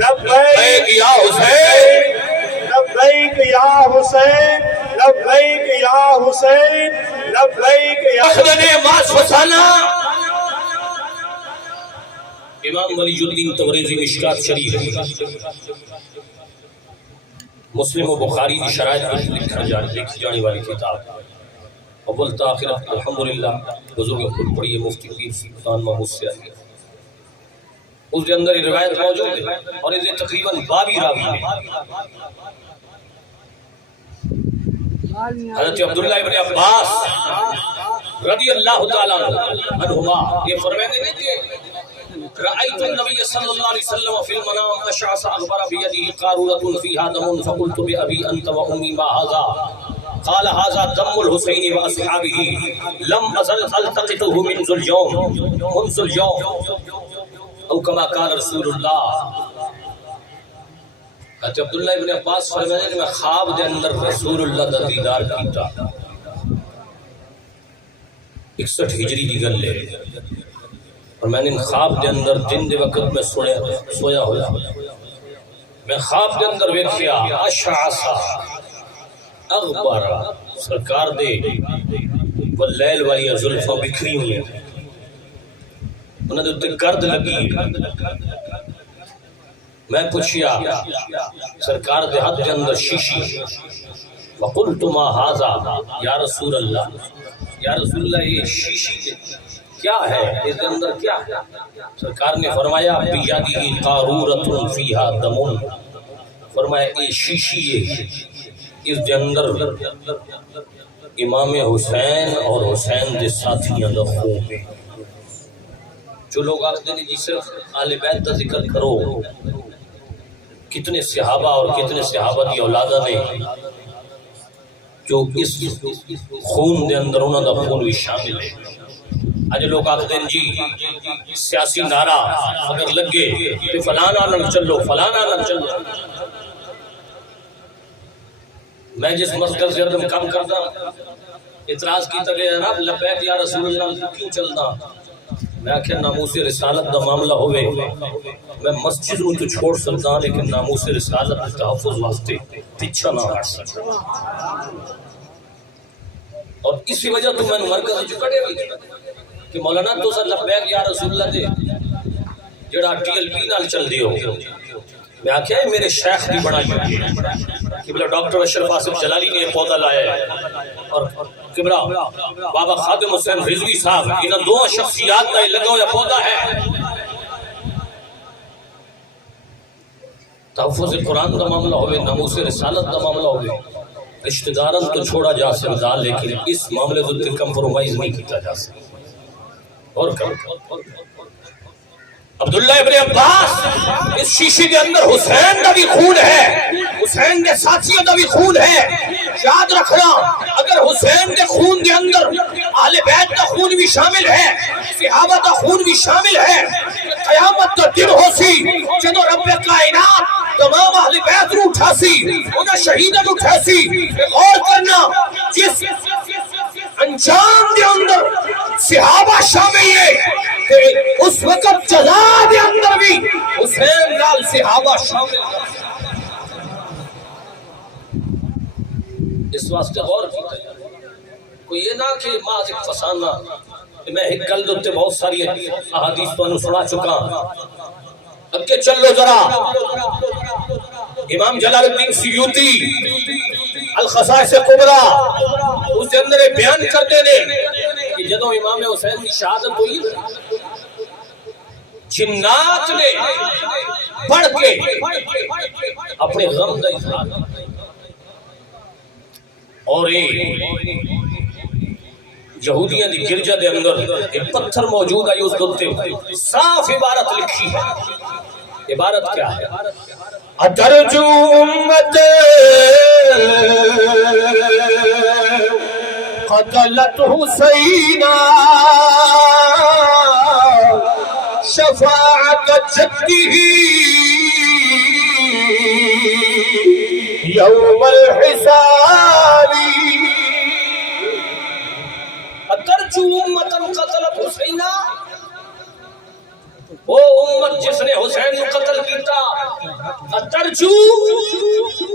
لبیک یا حسین، لبیک یا حسین، لبیک یا حسین، لبیک یا اخدن ماس فسانا. امام ولی الدین تبریزی مشکات شریف مسلم و بخاری کی شرائط پر لکھی جانے والی کتاب اول تاخیر الحمدللہ بزرگ خود پڑھی مفتی پیر سلطان محمود سے آئی. اس کے اندر روایت موجود ہے اور اسے تقریباً 22 راوی ہیں. حضرت عبداللہ ابن عباس رضی اللہ تعالیٰ عنہما یہ فرماتے ہیں کہ رأيت النبي صلى الله عليه وسلم في المنام أشعث أغبر بيده قارورة فيها دم فقلت بأبي أنت وأمي ما هذا قال هذا دم الحسين وأصحابه لم أزل ألتقطه منذ اليوم أو كما قال رسول الله. حضرت عبداللہ ابن عباس فرماتے ہیں کہ میں خواب دے اندر رسول اللہ دا دیدار کیتا. 61 ہجری دی گل ہے. اور میں نے خواب دے اندر دن دے وقت میں سویا ہوا میں خواب دے اندر ویکھیا اشعث اغبر سرکار دے واللیل والی زلفاں بکھری ہوئی ہیں انہوں نے اتنے گرد لگی میں پوچھیا سرکار دے ہاتھ دے اندر شیشی وقلت ما ھذا یا رسول اللہ یہ شیشی کیا ہے اس کے اندر کیا ہے؟ سرکار نے فرمایا بیادی قارورۃ فیہا دم فرمایا یہ شیشی ہے اس کے اندر امام حسین اور حسین دے ساتھیاں دا خون ہے جو لوگ آخر ہیں جی صرف آل بیت کا ذکر کرو کتنے صحابہ اور کتنے صحابہ دی اولادہ نے جو اس خون دے اندر انہوں دا خون بھی شامل ہے آج لوگ آخر ہیں جی سیاسی نعرہ اگر لگے تو فلانا نہ چلو فلانا نہ چلو میں جس مسجد سے اردم کام کرتا اعتراض کی تگے جناب لبیک یا رسول اللہ کیوں چلنا میں آخیا ناموس رسالت دا معاملہ ہوئے میں مسجد میں تو چھوڑ سکتا ہوں لیکن ناموس رسالت کے تحفظ واسطے پیچھا نہ ہٹ سکتا اور اسی وجہ تو میں نے مرکز جو کڑے ہوئی کہ مولانا تو سر لبیک یا رسول اللہ دے جڑا ٹی ایل پی نال چل دیو میں آخیا ہے میرے شیخ بھی بڑا قبلہ ڈاکٹر اشرف آصف جلالی نے پودا لایا ہے اور قبلہ بابا خادم حسین رضوی صاحب انہاں دو شخصیات کا لگا ہوا پودا ہے تحفظ قرآن کا معاملہ ہوئے ناموس رسالت کا معاملہ ہوئے رشتہ داران تو چھوڑا جا سکتا لیکن اس معاملے کو کمپرومائز نہیں کیتا جا سکتا اور عبداللہ ابن عباس اس شیشے کے اندر حسین کا بھی خون ہے حسین کے ساتھیوں کا بھی خون ہے یاد رکھنا اگر حسین کے خون کے اندر اہل بیت کا خون بھی شامل ہے صحابہ کا خون بھی شامل ہے قیامت کا دن ہو سی جدو رب کائنات تمام اہل بیت رو اٹھا سی انہیں شہیدت اٹھا سی غور کرنا جس انجام کے اندر صحابہ شامل ہے کہ اس وقت جزا کے اندر بھی حسین لال صحابہ شامل ہے اس واسطے غور کیتا کوئی یہ نہ کہ ماذ ایک فسانہ میں ایک گل دوتے بہت ساری احادیث تو انہوں سنا چکا اب کہ چلو ذرا امام جلال الدین سیوطی الخصائص کبریٰ اس کے اندر بیان کرتے نے کہ جدو امام حسین کی شہادت ہوئی جنات نے پڑھ کے اپنے غم کا اظہار اور یہودیاں دی گرجہ دے اندر ایک پتھر موجود ہے اس دوتے صاف عبارت لکھی ہے عبارت کیا ہے ادرجو امت قتلت حسینا شفاعت جدہ یوم الحساب اترجو امت قتلت حسینا وہ امت جس نے حسین کو قتل کیتا اترجو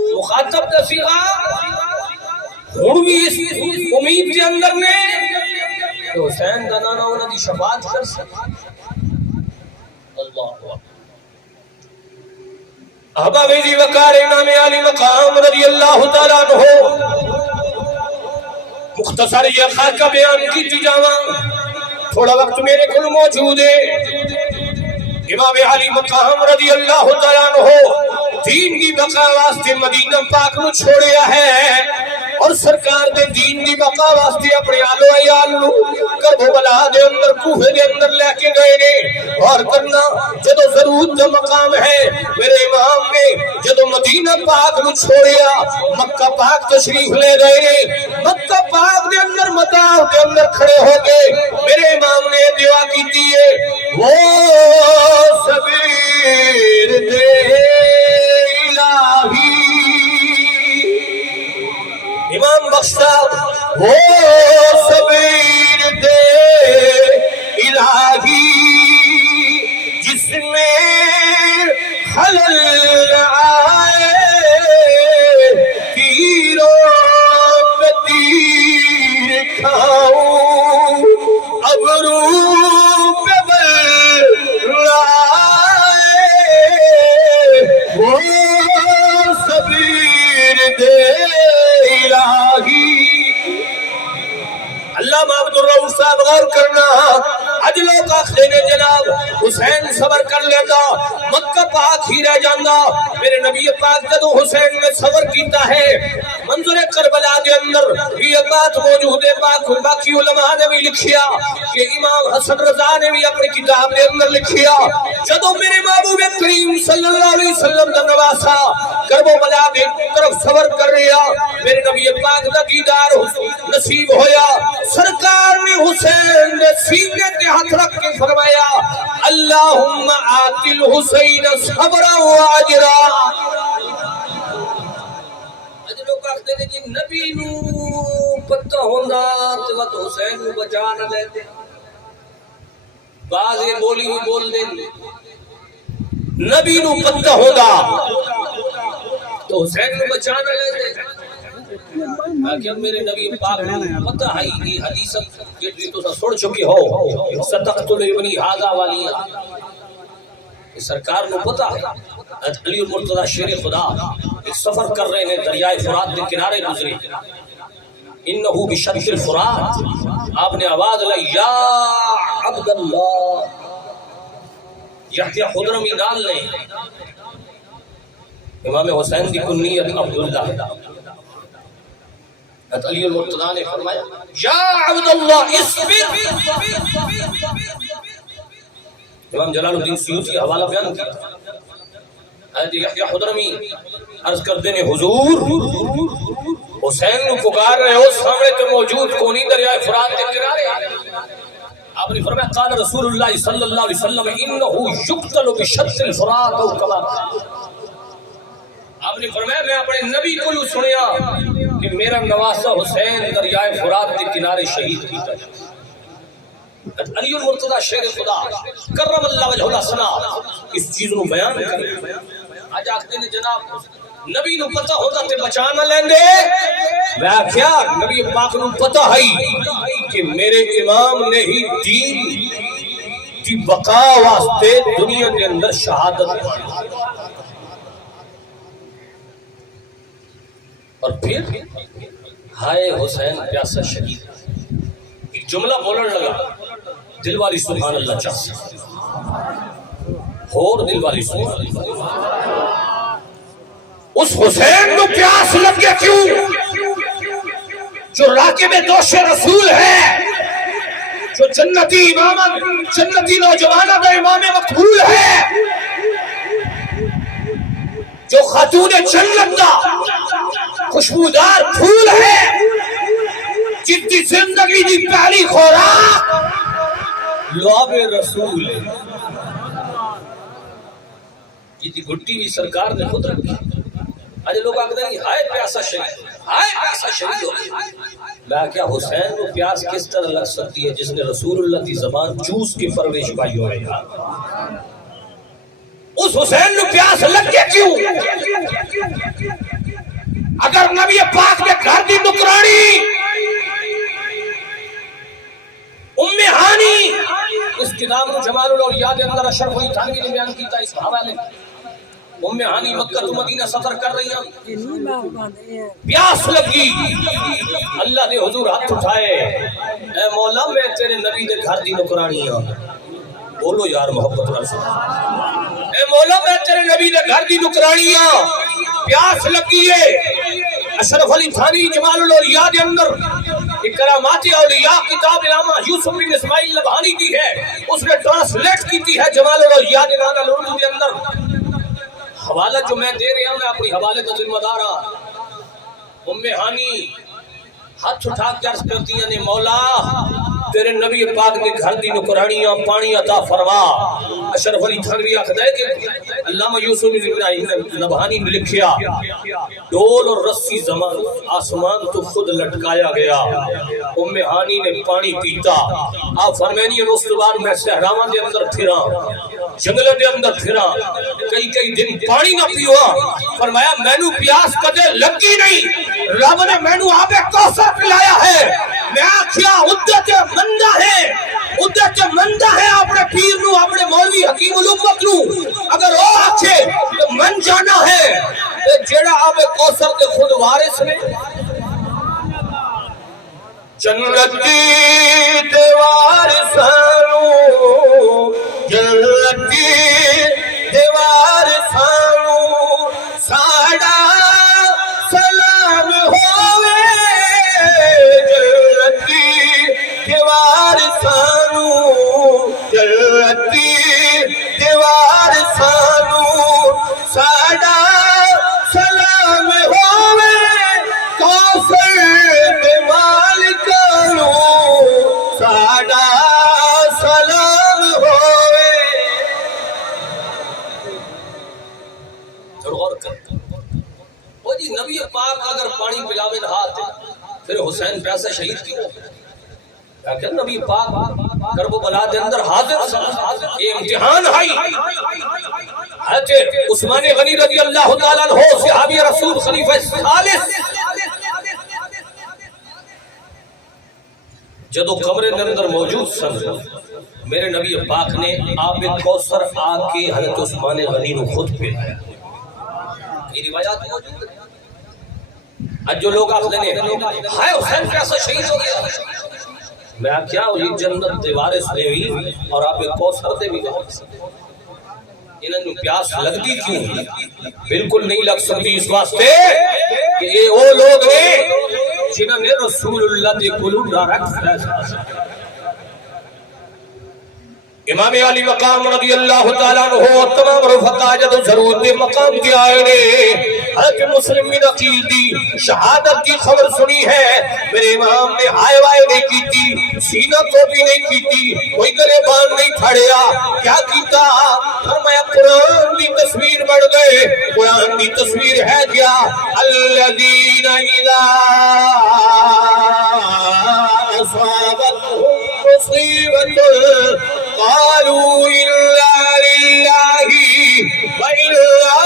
مخاطب کا صیغہ ہن بھی اس امید کے اندر نے کہ حسین دا نانا انہاں دی شفاعت کر سکے اللہ احباب جی وقار امام علی مقام رضی اللہ تعالیٰ عنہ مختصر یہ خاکہ بیان کی جاواں تھوڑا وقت میرے کل موجود ہے امام علی مقام رضی اللہ تعالیٰ عنہ دین کی بقا واسطے مدینہ پاک نو چھوڑیا ہے اور سرکار دے دین دی بقا واسطے اپنے آلو عیال نو کربلا دے اندر کوہے دے اندر لے کے گئے نے اور کرنا جدو ضرورت دا مقام ہے میرے امام نے جدو مدینہ پاک نو چھوڑیا مکہ پاک تشریف لے گئے نے مکہ پاک دے اندر مطاف دے اندر کھڑے ہو گئے میرے امام نے دعا کیتی ہے وہ سبیر دے الہی امام بخشا وہ سبیر دے الہی غور کرنا اج لوگ آخدے نے جناب حسین صبر کر لیتا مکہ پاک ہی رہ جاندا میرے نبی پاک جدوں حسین نے صبر کیتا ہے منظر کربلا دے اندر یہ بات موجود ہے پاک باقی علماء نے بھی لکھیا کہ امام حسن رضا نے بھی اپنی کتاب دے اندر لکھیا جدوں میرے محبوب کریم صلی اللہ علیہ وسلم دا نواسا کربلا دے طرف صبر کر رہا میرے نبی پاک دا دیدار نصیب ہویا سرکار نے حسین دے سینے تے ہاتھ رکھ کے فرمایا اللہم آت الحسین صبرا و اجرا اج لوگ کہتے ہیں کہ نبی نو پتہ ہوندا تے وقت حسین نو بچا نہ لیندے بعض یہ بولی ہوئی بول دیں نبی نو پتہ ہوندا تو حسین نو بچا نہ لیندے کہ میرے نبی پاک پتہ ہے یہ حدیث کہ تو سن چکے ہو صدقت ابنی ھذا والی سرکار نو پتہ ہے علی المرتضی شیر خدا ایک سفر کر رہے ہیں دریائے فرات کے کنارے گزرے انہو بشط الفرات آپ نے آواز لائی یا عبد اللہ یحییٰ خضرمی ڈال لیں امام حسین کی کنیت عبداللہ علی المرتضی نے فرمایا یا عبداللہ اصبر امام جلال الدین سیوطی حوالہ بیان کیا حضرت یحییٰ خضرمی عرض کر دینے حضور حسین نو پکار رہے ہو سامنے تو موجود کونی دریائے فرات کے کنارے آپ نے فرمایا قال رسول اللہ صلی اللہ علیہ وسلم انہو یقتل بشط الفرات او کما آپ نے فرمایا میں اپنے نبی کو سنیا کہ میرا نواسہ حسین دریائے فرات کے کنارے شہید کیتا ہے علی المرتضی شیر خدا کرم اللہ وجہ اللہ سنا اس چیز نو بیان کرے آج آختے نے جناب نبی نو پتہ ہوتا تے بچا نہ لیندے میں کیا نبی پاک نو پتہ ہے کہ میرے امام نے ہی دین کی بقا واسطے دنیا کے اندر شہادت پائی اور پھر ہائے حسین پیاسا شہید ایک جملہ بولن لگا دل والی سبحان اللہ چاہتا اور دل والی سبحان اللہ اس حسین کو پیاس لگ گیا کیوں جو راکب دوش رسول ہے جو جنتی امام جنتی نوجوانہ کا امام مقبول ہے جو خاتون جنت کا خوشبودار پھول ہے جن کی زندگی دی پہلی خوراک لعاب رسول ہے جن کی گھٹی بھی سرکار نے خود رکھی آج لوگ آگے ہیں ہائے پیاسا شہید ہائے پیاسا شہید ہو میں کیا حسین کو پیاس کس طرح لگ سکتی ہے جس نے رسول اللہ کی زبان جوس کی پرویش پائی ہوئے اس حسین کو پیاس لگ گیا کیوں اگر نبی پاک کے گھر دی نکرانی ام ہانی اس کتاب کو جمال الاولیاء کے اندر اشرف علی تھانوی نے بیان کیتا اس حوالے ام ہانی مکہ تو مدینہ سفر کر رہی ہیں پیاس لگی اللہ نے حضور ہاتھ اٹھائے اے مولا میں تیرے نبی دے گھر دی نکرانی ہوں بولو یار محبت رسول اے مولا میں تیرے نبی دے گھر دی نکرانی ہوں پیاس لگی ہے اشرف علی تھانی جمال الاولیاء کے اندر اکرامات اولیاء کتاب علامہ یوسف بن اسماعیل نبہانی کی ہے اس نے ٹرانسلیٹ کی تھی ہے جمال الاولیاء کے نانا لوردو کے اندر حوالہ جو میں دے رہا ہوں میں اپنی حوالے کا ذمہ دار ہوں ام ہانی ہاتھ اٹھا کے عرض کرتی ہیں مولا تیرے نبی پاک کے گھر دی نکرانیاں پانی عطا فرما اشرف علی تھانوی آخدا ہے کہ علامہ یوسف بن نبہانی نے لکھیا ڈول اور رسی زمان آسمان تو خود لٹکایا گیا ام ہانی نے پانی پیتا آپ فرمانی اس بار میں صحراواں دے اندر پھرا جنگلوں دے اندر پھرا کئی دن پانی نہ پیوا فرمایا مینوں پیاس کدے لگی نہیں رب نے مینوں آب کوثر پلایا ہے میں آکھیا عدت مندہ ہے اپنے پیر نو اپنے مولوی حکیم الامت نو اگر وہ آکھے تو من جانا ہے جیڑا آب کوثر کے خود وارث نے جنتی دیوار سانو جنتی دیوار سانو ساڑا سلام ہووے جنتی دیوار سانو جنتی دیوار سانو ساڑا سلام ہووے کوثر دے مالکانو ساڑا سلام ہووے. غور کر وہ جی نبی پاک اگر پانی پلاوے ہاتھ پھر حسین پیاسا شہید کیوں کہ نبی پاک کرب بلا دے اندر حاضر یہ امتحان ہے. حضرت عثمان غنی رضی اللہ تعالیٰ عنہ صحابی رسول خلیفہ ثالث جدو کمرے کے اندر موجود سن میرے نبی پاک نے آب کوثر آ کے حضرت عثمان غنی کو خود پلایا. یہ روایات موجود ہے. آج جو لوگ آخر نے ہائے حسین کیسا شہید ہو گیا میں کیا ہوئی جنت دے وارث نے ہوئی اور آپ کوثر دے بھی وارث انہوں پیاس لگتی کیوں بالکل نہیں لگ سکتی اس واسطے کہ یہ وہ لوگ ہیں جنہوں نے رسول اللہ دے قلوب ڈائریکٹ فیصلہ. امام علی مقام رضی اللہ تعالیٰ عنہ اور تمام رفقا جدو ضرور دے مقام کی آئے نے حضرت مسلم بن عقیل دی شہادت کی خبر سنی ہے. میرے امام نے ہائے وائے نہیں کی تھی سینہ تو بھی نہیں کی تھی کوئی گریبان نہیں پھڑیا کیا کیتا فرمایا قرآن دی تصویر بڑھ گئے. قرآن دی تصویر ہے کیا الذین اذا اصابتهم مصیبت قالوا إلا لله وإلا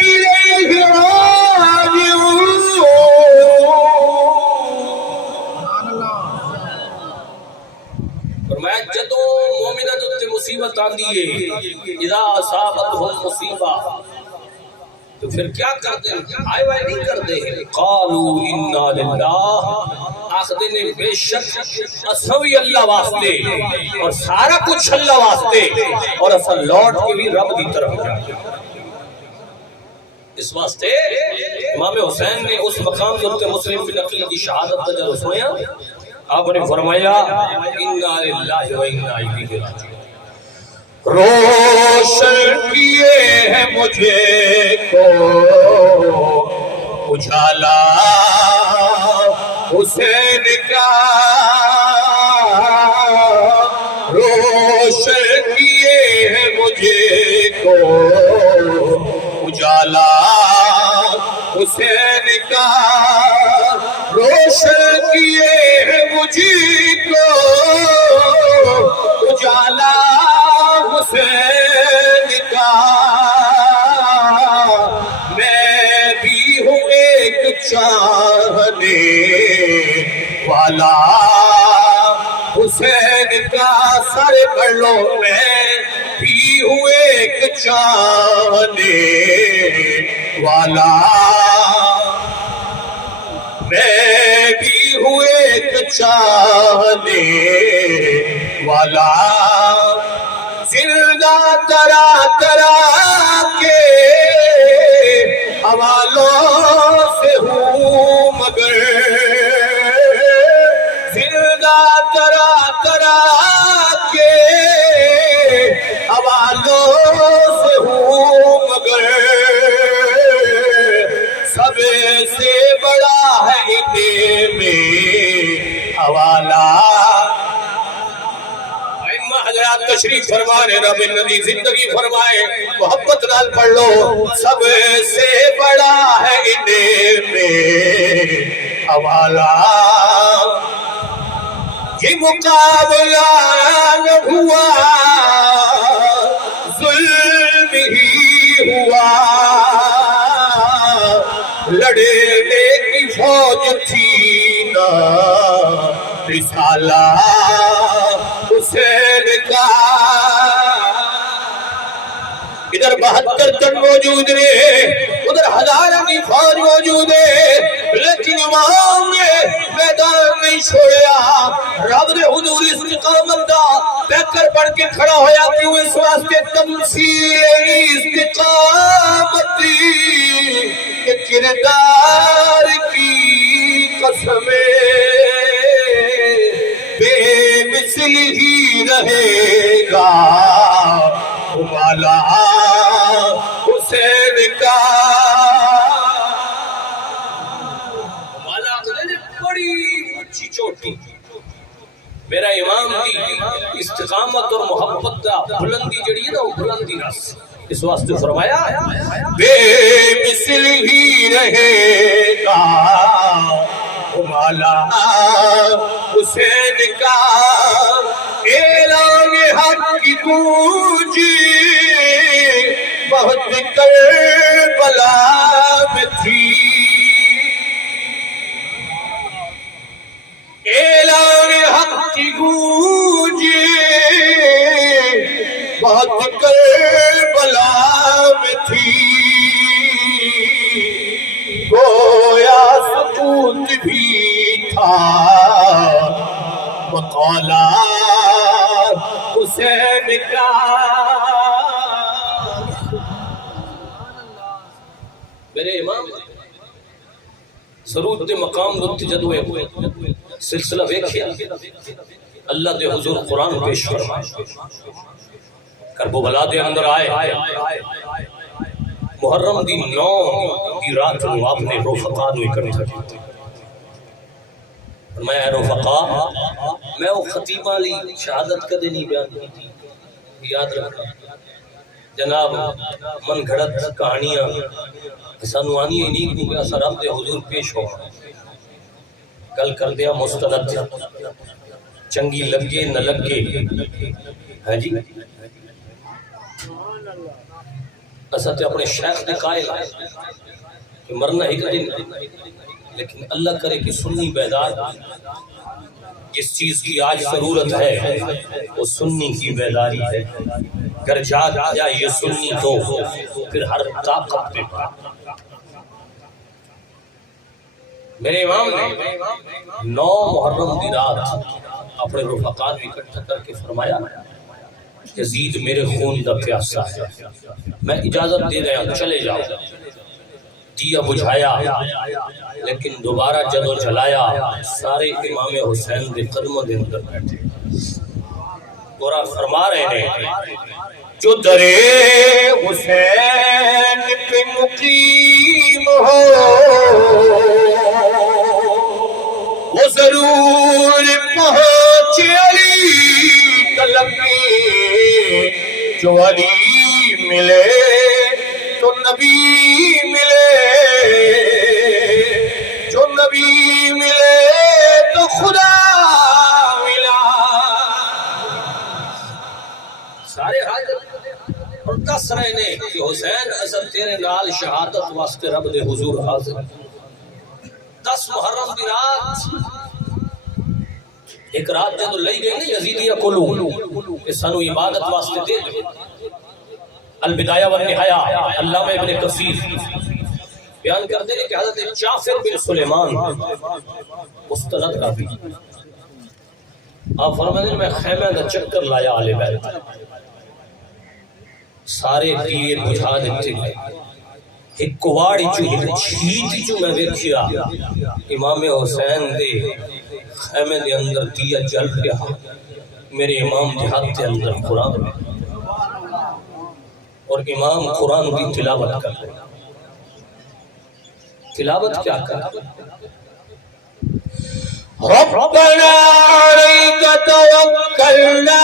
إليه راجعون. فرمایا جدو مومنہ جو مصیبت آندی ہے اذا اصابتهم مصیبہ تو پھر کیا کرتے ہیں آئے وائے نہیں کرتے قالوا انا للہ آخدے نے بے شک اسوی اللہ واسطے اور سارا کچھ اللہ واسطے اور اصل لوٹ کے بھی رب دی طرف جاتے. اس واسطے امام حسین نے اس مقام جو مسلم بن عقیل کی شہادت کا جب سنیا آپ نے فرمایا انا للہ و انا الیہ راجعون. روشن کیے ہیں مجھے کو اجالا حسین کا روشن کیے ہیں مجھے کو اجالا حسین کا روشن کیے ہیں مجھے کو اجالا حسین کا. میں بھی ہوں ایک چاہنے والا حسین کا سر پڑھ لو میں بھی ہوں ایک چاہنے والا میں بھی ہوں ایک چاہنے والا. زندہ ترا ترا کے حوالوں سے ہوں مگر زندہ ترا ترا کے حوالوں سے ہوں مگر سب سے بڑا ہے انہیں میں حوالہ. حضرات تشریف فرمانے رب النبی زندگی فرمائے محبت نال پڑھ لو سب سے بڑا ہے انہیں میں حوالہ. یہ مقابلہ نہ ہوا ظلم ہی ہوا لڑنے کی فوج تھی نا رسالہ حسین کا. ادھر 72 تن موجود رہے ادھر ہزاروں کی فوج موجود ہے لیکن امام نے میدان نہیں چھوڑیا، رب نے حضور استقامت دا پیکر پڑھ کے کھڑا ہویا، کیوں اس واسطے تمثیل استقامتی کہ کردار کی قسمیں بے مثل ہی رہے گا والا حسین کا والا بڑی اونچی چوٹی میرا امام دی استقامت اور محبت دا بلندی جڑی ہے نا وہ بلندی رس اس واسطے فرمایا بے مثل ہی رہے گا والا حسین کا اعلان حق کی گونج بہت کربلا میں تھی، اعلان حق کی گونج بہت کربلا میں تھی، گویا سکوت بھی تھا مقالہ حسین کا۔ میرے امام ضرورت دے مقام دے جدوے سلسلہ ویکھیا اللہ دے حضور قرآن پیش فرمائے، کربلا دے اندر آئے، محرم دی 9 دی رات نو آپ نے رفقا نو اکٹھا کیتے، میں رفقا میں وہ خطیبہ لی شہادت کدے نہیں بیان کی، یاد رکھا جناب من گھڑت کہانیاں سانو آنی ہی نہیں کیونکہ اسا رب دے حضور پیش ہو گل کر دیا مستند چنگی لگے نہ لگے، ہاں جی اسا تے اپنے شیخ دے قائل کہ مرنا ہی کدے نہیں، لیکن اللہ کرے کہ سنی بیدار جس چیز کی آج ضرورت ہے وہ سنی کی بیداری ہے، گر جاگ جائے یہ سنی تو پھر ہر طاقت پہ پا۔ میرے امام نے 9 محرم دی رات اپنے رفقان میں اکٹھا کر کے فرمایا یزید میرے خون دا پیاسا ہے، میں اجازت دے رہا ہوں چلے جاؤ، دیا بجھایا لیکن دوبارہ جدو جلایا سارے امام حسین دے قدموں دے اندر بیٹھے اور فرما رہے ہیں جو درے حسین پہ مقیم ہو وہ ضرور پہنچے علی طلب میں، جو علی ملے تو نبی ملے، جو نبی ملے تو خدا ملا۔ سارے حاضر اور دس رہے نے کہ حسین اصل تیرے نال شہادت واسطے رب دے حضور حاضر۔ 10 محرم دی رات ایک رات جدو لئی گئی نا یزیدیہ کلو اس سانو عبادت واسطے دے دے، البدایہ والنہایہ علامہ ابن کثیر بیان کرتے ہیں کہ حضرت جعفر بن سلیمان مستند کافی آپ فرماتے ہیں میں خیمہ دا چکر لایا آلے بیت سارے دیئے بجھا دیتے گئے، ایک کواڑی چو ایک چھیتی چو میں دیکھیا امام حسین دے خیمے دے اندر دیا جل گیا، میرے امام دے ہاتھ دے اندر قرآن میں اور امام قرآن کی تلاوت کر رہے، تلاوت کیا کر ربنا علیک توکلنا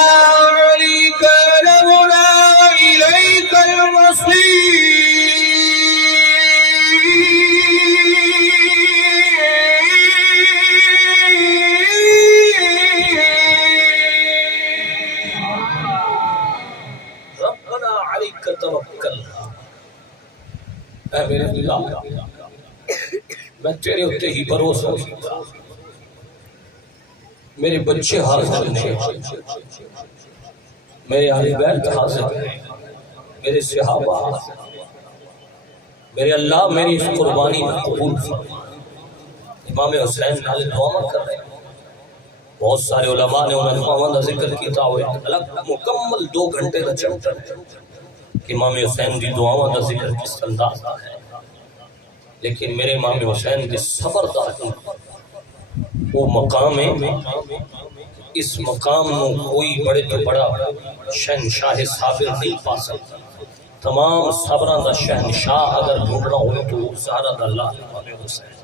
علیک نبنا الیک المصیر اے میرے اللہ میں تیرے ہوتے ہی بھروسہ کیتا، میرے بچے حاضر ہیں، میرے اہل بیت حاضر ہیں، میرے صحابہ حاضر ہیں، میرے اللہ میری اس قربانی میں قبول فرما، امام حسین نال دعا کر رہے ہیں. بہت سارے علماء نے انہوں نے کا ذکر کیا ہوئے الگ مکمل 2 گھنٹے کا چیپٹر کہ امام حسین دی دعاواں دا ذکر کس انداز دا ہے. لیکن میرے امام حسین کے صبر دا وہ مقام ہے، اس مقام نو کوئی بڑے تو بڑا شہنشاہ صابر نہیں پا سکتا. تمام صبران دا شہنشاہ اگر ڈھونڈنا ہوئے تو زہرا دا اللہ امام حسین.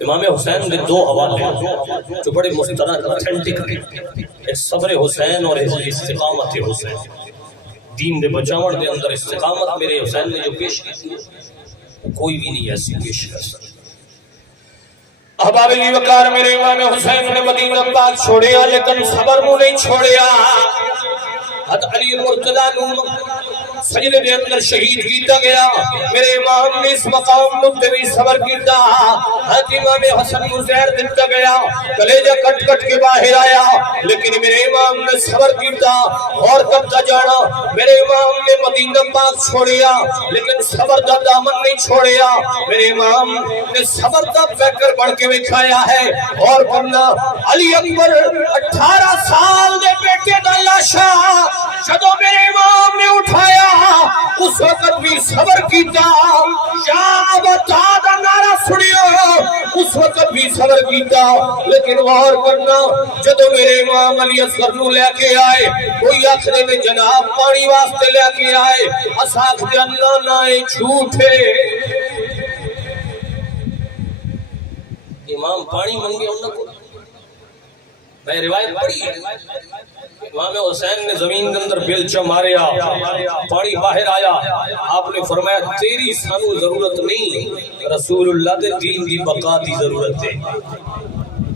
امام حسین نے 2 حوالے جو بڑے مستند اتھینٹک ہیں، ایک صبر حسین اور استقامت حسین. دین دے بچاون دے اندر استقامت میرے حسین نے جو پیش کی کوئی بھی نہیں ایسی پیش کر سکتا. احباب علی وقار میرے امام حسین نے مدینہ پاک چھوڑیا لیکن صبر نو نہیں چھوڑیا. حضرت علی مرتضی نو سجدے دے اندر شہید کیتا گیا. میرے امام نے اس مقام تے بھی صبر کیتا. حضرت امام حسن کو زہر دتا گیا، کلیجہ کٹ کٹ کے باہر آیا، لیکن میرے امام نے صبر کیتا. اور کرتا جانا میرے امام نے مدینہ پاک چھوڑیا لیکن صبر دا دامن نہیں چھوڑیا. میرے امام نے صبر دا فکر بڑھ کے دکھایا ہے. اور کرنا علی اکبر 18 سال دے بیٹے دا لاشا جدو میرے امام نے اٹھایا اس وقت بھی صبر کیتا. یا ابتا دا نعرہ سنیو اس وقت بھی صبر کیتا. لیکن غور کرنا جدو میرے امام علی اصغر نو لے کے آئے کوئی آخرے میں جناب پانی واسطے لے کے آئے، اساک جنہ نائے جھوٹے. امام پانی منگے انہوں کو میں روایت پڑھی ہے. امام حسین نے زمین کے اندر بیلچہ ماریا، پانی باہر آیا. آپ نے فرمایا تیری سانو ضرورت نہیں، رسول اللہ دے دین دی بقا دی ضرورت ہے.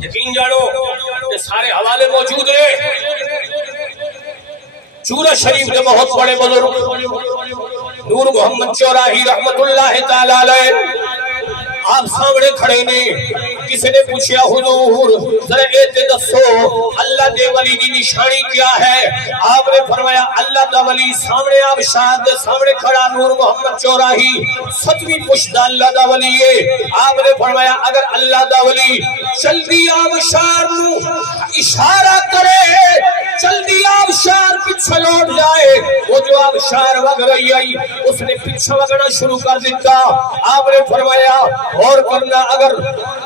یقین جانو کہ سارے حوالے موجود ہیں. چورہ شریف کے بہت بڑے بزرگ نور محمد چوراہی رحمت اللہ تعالی علیہ آپ سامنے کھڑے نے. کسی نے پوچھا حضور ذرا یہ دسو اللہ دے ولی دی نشانی کیا ہے؟ آپ نے فرمایا اللہ دا ولی سامنے آپ شاد سامنے کھڑا نور محمد چوراہی 7ویں پشت اللہ دا ولی ہے. آپ نے فرمایا اگر اللہ دا ولی جلدی آبشار نو اشارہ کرے، جلدی آبشار پیچھے لوٹ جائے، وہ جو آبشار وگ رہی آئی اس نے پیچھے وگنا شروع کر دیتا. آپ نے فرمایا اور کرنا اگر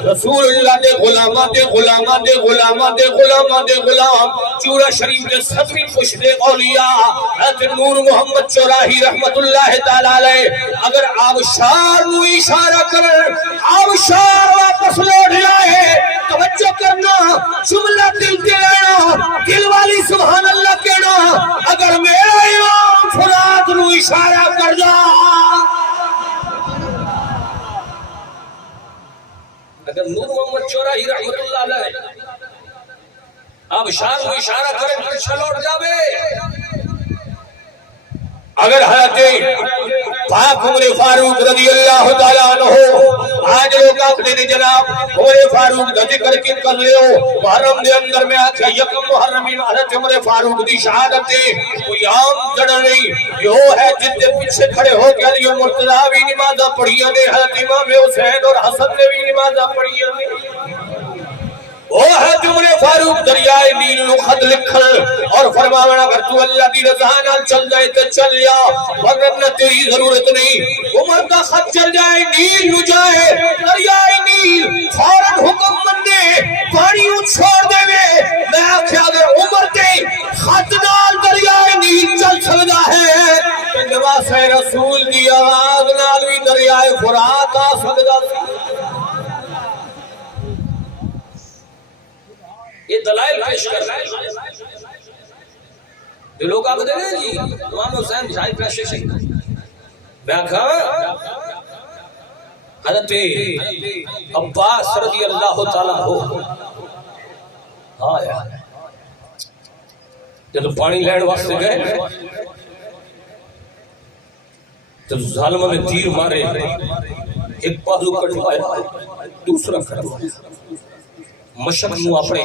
رسول اللہ دے غلامہ دے غلامہ دے غلامہ دے غلامہ دے غلام چورہ شریف دے 7ویں پشت اولیاء حضرت نور محمد چوراہی رحمت اللہ تعالی علیہ اگر آبشار نو اشارہ کرن آبشار واپس لوٹ جائے، توجہ کرنا جملہ دل کے لینا دل والی سبحان اللہ کہنا اگر میرا امام فرات نو اشارہ کر جا، اگر نور محمد چوراہی رحمت اللہ علیہ آبشار کو اشارہ کریں پیچھے لوٹ جاوے. اگر حضرت پاک عمر فاروق رضی اللہ تعالیٰ عنہ آج لوگ اپنے نے جناب عمر فاروق دا ذکر کن کر لے ہو محرم دے اندر میں آکھا یکم محرمین حضرت عمر فاروق دی شہادت ہے کوئی عام جڑا نہیں. یہ ہے جن دے پیچھے کھڑے ہو کے علی مرتضی بھی نمازہ پڑھیا نے، حضرت امام حسین اور حسن نے بھی نمازہ پڑھیا نے. وہ ہے عمر فاروق دریائے نیل نو خط لکھن اور فرماونا اگر تو اللہ دی رضا نال چل جائے تو چل جا ورنہ تیری ضرورت نہیں. عمر کا خط چل جائے نیل نو جائے دریائے نیل فوراً حکم مندے پانی چھوڑ دے وے. میں آکھیا اگر عمر دے خط نال دریائے نیل چل سکدا ہے نواز رسول دی آواز نال بھی دریائے فرات آ سکدا سی. یہ دلائل پیش کر رہے ہیں. یہ لوگ آپ دے رہے ہیں جی امام حسین بھائی پیش شہید میں کہا حضرت عباس رضی اللہ تعالیٰ ہو آیا جب پانی لینڈ واسطے گئے تو ظالمہ نے تیر مارے، ایک پہلو کٹوایا دوسرا کٹوایا، مشک نو اپنے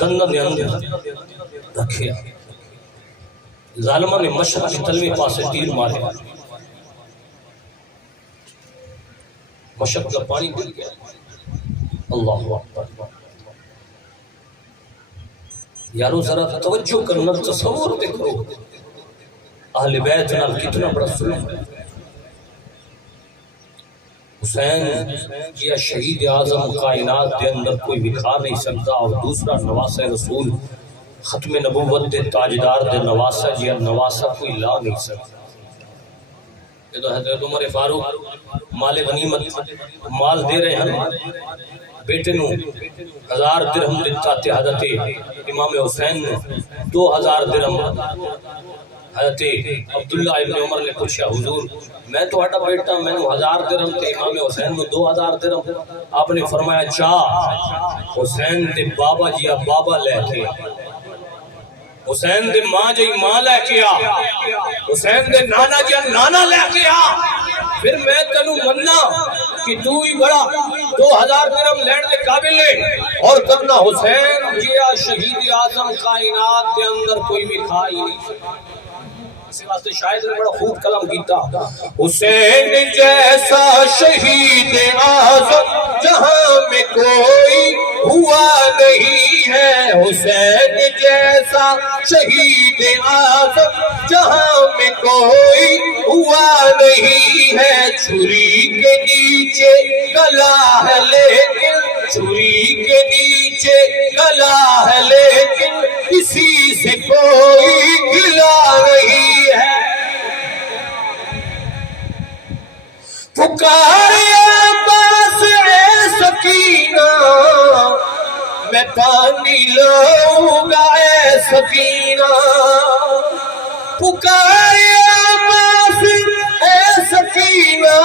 دندہ دے اندر رکھے. ظالمہ نے مشک کی تلوے پاسے تیر مارے، مشک کا پانی گر گیا. اللہ اکبر. یارو ذرا توجہ کرنا، تصور دیکھو اہل بیت نال کتنا بڑا سلوک ہے. حسین یہ شہید اعظم کائنات دے اندر کوئی دکھا نہیں سکتا، اور دوسرا نواسہ رسول ختم نبوت دے تاجدار دے نواسہ جی نواسہ کوئی لا نہیں سکتا. یہ تو حضرت عمر فاروق مال غنیمت مال دے رہے ہیں بیٹے نو 1000 درہم دیتا تے حضرت امام حسین نے 2000 درہم. حضرت عبداللہ ابن عمر نے پوچھا حضور میں تو ہٹا بیٹا میں نے 1000 درہم تے امام حسین نے 2000 درہم. آپ نے فرمایا چاہ حسین دے بابا جی بابا لے کے، حسین دے ماں جی ماں لے کے آ، حسین دے نانا جی نانا لے کے آ، پھر میں تنو مننا کہ تو ہی بڑا 2000 درہم لین دے قابل ہے. اور کرنا حسین جی شہید اعظم کائنات کے اندر کوئی بھی کھائی نہیں. اسی واسطے شاید نے بڑا خوب کلام کیتا، حسین جیسا شہید اعظم جہاں میں کوئی ہوا نہیں ہے، حسین جیسا شہید اعظم جہاں میں کوئی ہوا نہیں ہے. چھری کے نیچے گلا ہے لیکن، چھری کے نیچے گلا ہے لیکن کسی سے کوئی گلا نہیں ہے. پکارے عباس اے سکینہ میں پانی لاؤں گا اے سکینہ. پکارے عباس اے سکینہ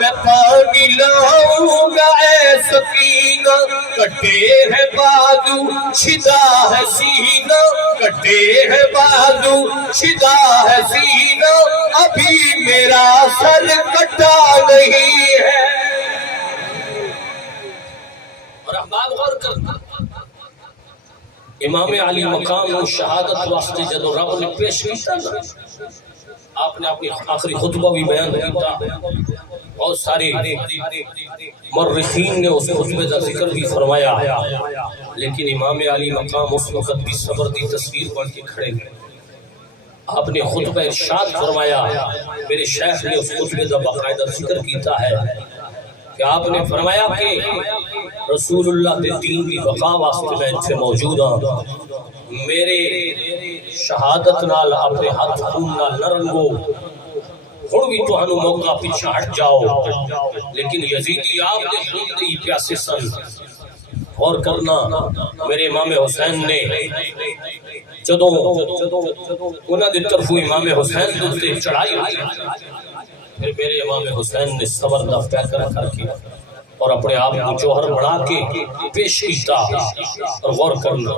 میں پانی لاؤں گا اے سکینہ. کٹے ہے بازو شدہ ہے سینہ، کٹے ہے بازو شدہ ہے سینہ، ابھی میرا سر کٹا نہیں ہے. اور احباب غور کرنا امام علی مقام و شہادت واسطے جدو رب نے پیش کیتا نا، آپ نے اپنی آخری خطبہ بھی بیان کیتا، بہت سارے مورخین نے اس خطبے کا ذکر بھی فرمایا، لیکن امام علی مقام اس وقت بھی صبر دی تصویر بن کے کھڑے ہیں. آپ نے خطبہ ارشاد فرمایا، میرے شیخ نے اس خطبے کا باقاعدہ ذکر کیتا ہے کہ آپ نے فرمایا کہ رسول اللہ کے دین کی بقا واسطے میں اتنے موجود ہوں، میرے شہادت نال اپنے ہاتھ خون نال نہ رنگو، ہن بھی تہانوں موقع پیچھے ہٹ جاؤ. لیکن یزیدی آپ دے خون دے پیاسے سن. غور کرنا میرے امام حسین نے جدوں انہاں دی طرف امام حسین دے چڑھائی ہوئی، پھر میرے امام حسین نے صبر دا فیصلہ کر کے اور اپنے آپ کو جوہر بنا کے پیش کیتا. اور غور کرنا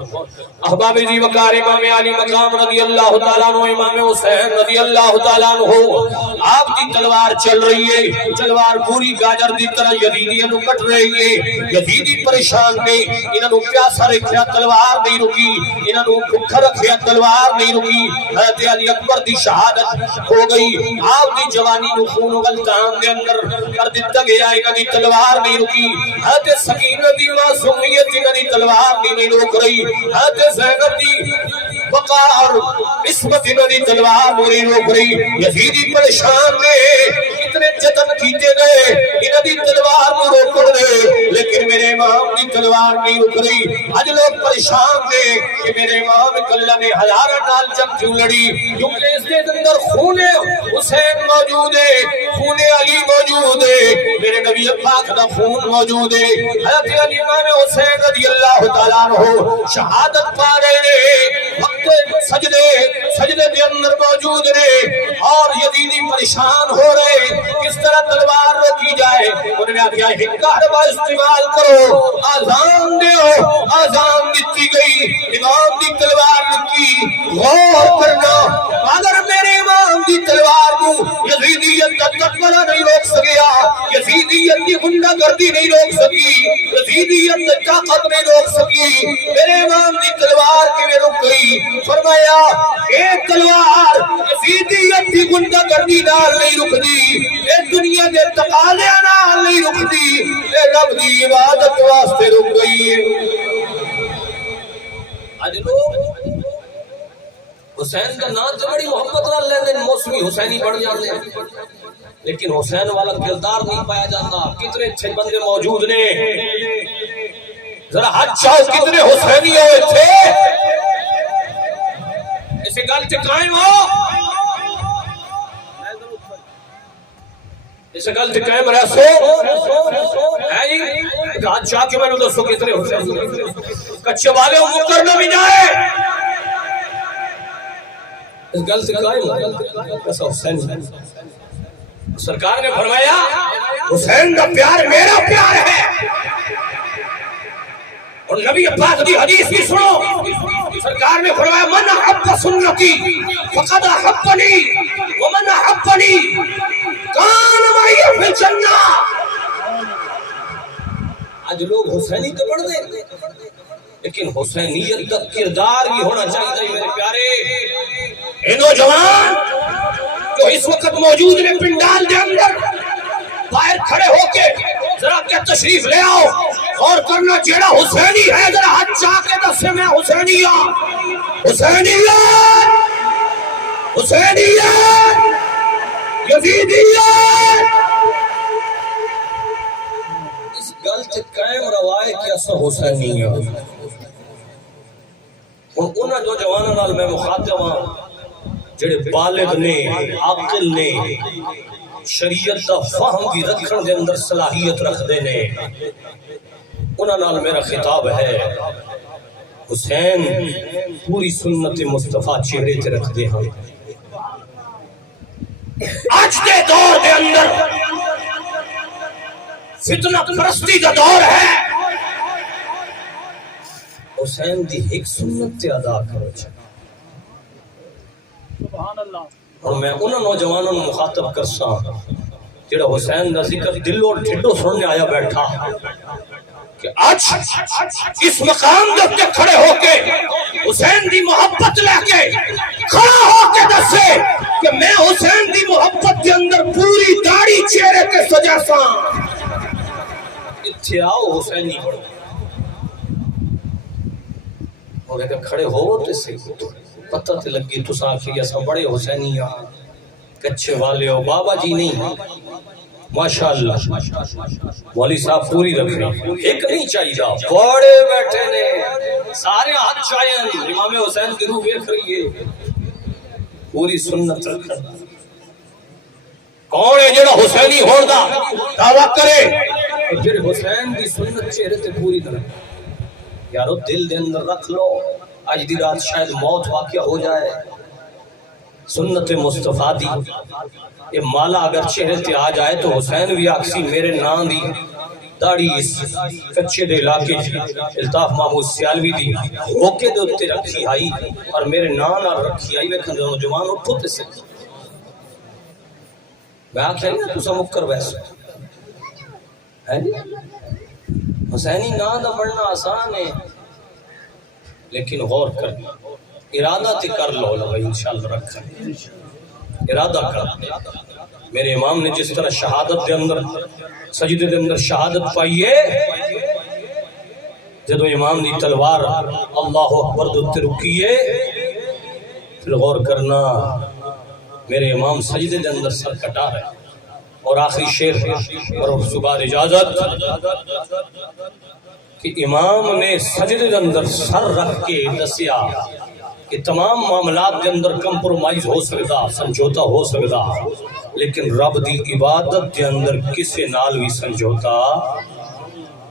احباب جی وقار امام علی مقام رضی اللہ تعالیٰ عنہ، امام حسین رضی اللہ تعالیٰ عنہ، آپ کی تلوار چل رہی ہے، تلوار پوری گاجر دی طرح یزیدیوں کو کٹ رہی ہے. یزیدی پریشان نے، انہوں نے پیاسا رکھیا تلوار نہیں رکی، انہوں نے بھوکا رکھیا تلوار نہیں رکی. حضرت علی اکبر دی شہادت ہو گئی، آپ کی جوانی نو خون و غلطان دے اندر کر دیتا گیا، انہوں نے تلوار نہیں رکی. حضرت سکینہ دی معصومیت انہوں نے تلوار نہیں روک رہی، حضرت زینب دی وقار عصمت انہوں نے تلوار نہیں روک رہی. یزیدی پریشان نے، اتنے جتن کیتے گئے انہوں نے تلوار کو روک رہے، لیکن میرے امام کی تلوار نہیں رک رہی. آج لوگ پریشان نے کہ میرے امام کلہ نے ہزارہ نال جنگ کیوں لڑی، کیونکہ اس کے اندر خون حسین موجود ہے، خون علی موجود ہے، میرے نبی پاک دا خون موجود ہے. حضرت علی امام حسین رضی اللہ تعالیٰ عنہ شہادت پا رہے ہیں، وقت سجدے دے اندر موجود رہے، اور یزیدی پریشان ہو رہے کس طرح تلوار روکی جائے. انہوں نے کہا ہکاربہ استعمال کرو، آزان دیو. آزان دیتی گئی، امام دی تلوار نکی. غور کرنا اگر میرے امام دی تلوار کو یزیدی یزیدیت کا دبدبہ نہیں روک سکیا، یزیدیت کی غنڈہ گردی نہیں روک سکی، یزیدیت کی طاقت نہیں روک سکی۔ میرے امام دی تلوار کی میں رک گئی، فرمایا ایک تلوار یزیدیت کی غنڈہ گردی نال نہیں رک دی، اے دنیا دے تقاضے نال نہیں رک دی، اے رب دی عبادت واسطے رک گئی ہے۔ آج لوگ حسین کا نام تو بڑی محبت نہ لیندے، موسمی حسینی بڑھ جاندے ہیں، لیکن حسین والا کردار نہیں پایا جاتا۔ کتنے اچھے بندے موجود نے، ذرا ہاتھ چاہو کتنے حسینی ہوئے تھے، اسے گل سے قائم ہو، اسے گل سے قائم رہ سو ہے جی، ہاتھ چاہ کے میں نے دوستوں کتنے حسینی کچھے والے ہوں مکرنا بھی جائے، اس گل سے قائم ہو کیسا حسین۔ سرکار نے فرمایا حسین کا پیار میرا پیار ہے، اور نبی پاک کی حدیث بھی سنو، سرکار نے فرمایا من احب سنتی فقد احبنی ومن احبنی کان معی فی الجنہ۔ آج لوگ حسینی تو پڑھ دیں، لیکن حسینیت کا کردار بھی ہونا چاہیے میرے پیارے۔ اے نوجوان جو اس وقت موجود نے پنڈال کے اندر، باہر کھڑے ہو کے ذرا کیا تشریف لے آؤ، اور کرنا جیڑا حسینی ہے ذرا ہاتھ چاہ کے دسے میں حسینی ہوں، حسینیت، حسینیت، یزیدیت۔ اس گل سے قائم روایت کہ اسا حسینی ہے۔ ہن انہاں نوجواناں نال میں مخاطب ہاں جڑے بالغ نے، عاقل نے، شریعت دا فہم بھی رکھن دے اندر صلاحیت رکھدے نے، انہاں نال میرا خطاب ہے حسین پوری سنت مصطفیٰ چہرے تے رکھدے ہاں۔ آج دے دور دے اندر فتنہ پرستی دا دور ہے، حسین دی ایک سنت تے ادا کرو چھے۔ اور میں انہاں نوجوانوں نے مخاطب کرسا جڑا حسین دا ذکر دل اور ٹھڈو سننے آیا بیٹھا کہ آج اس مقام دے کھڑے ہو کے حسین دی محبت لے کے کھڑا ہو کے دسے کہ میں حسین دی محبت کے اندر پوری داڑھی چہرے کے سجا سا، اتھے آؤ حسینی پڑھو۔ اور اگر کھڑے ہو تو سے پتہ تے لگی تو ساکھی ایسا بڑے حسینی ہاں، کچھے والے ہو، بابا جی نہیں، ماشاءاللہ والی صاحب پوری رکھنی، ایک نہیں چاہیے بڑے بیٹھے نے سارے ہاتھ چاہیے، امام حسین کی روح دیکھ رہی ہے، پوری سنت رکھنا۔ کون ہے جڑا حسینی ہون دا دعویٰ کرے جڑے حسین دی سنت چہرے تے پوری طرح؟ یارو دل دے اندر رکھ لو، آج دی رات شاید موت واقعہ ہو جائے، سنت مصطفیٰ دی یہ مالا اگر چہرے تے آ جائے تو حسین بھی آکسی میرے نام دی داڑھی اس کچھے دے علاقے جی الطاف محمود سیالوی دی ہوکے دے اتے رکھی آئی اور میرے نام اور رکھی آئی ویکھن دے نوجوان اٹھو تے سے میں آکھیا نہیں تو سمکر ویسے ہے جی حسینی نام دا پڑھنا آسان ہے، لیکن غور کر ارادہ تے کر لو لگا انشاءاللہ رکھا ارادہ کر۔ میرے امام نے جس طرح شہادت دے اندر سجدے دے اندر شہادت پائیے، جدو امام دی تلوار اللہ اکبر دوتے رکیے، پھر غور کرنا میرے امام سجدے دے اندر سر کٹا رہے اور آخری شیر اور صبح اجازت کہ امام نے سجدے دے اندر سر رکھ کے دسیا کہ تمام معاملات دے اندر کمپرومائز ہو سکتا، سمجھوتا ہو سکتا، لیکن رب دی عبادت دے اندر کسے نال بھی سمجھوتا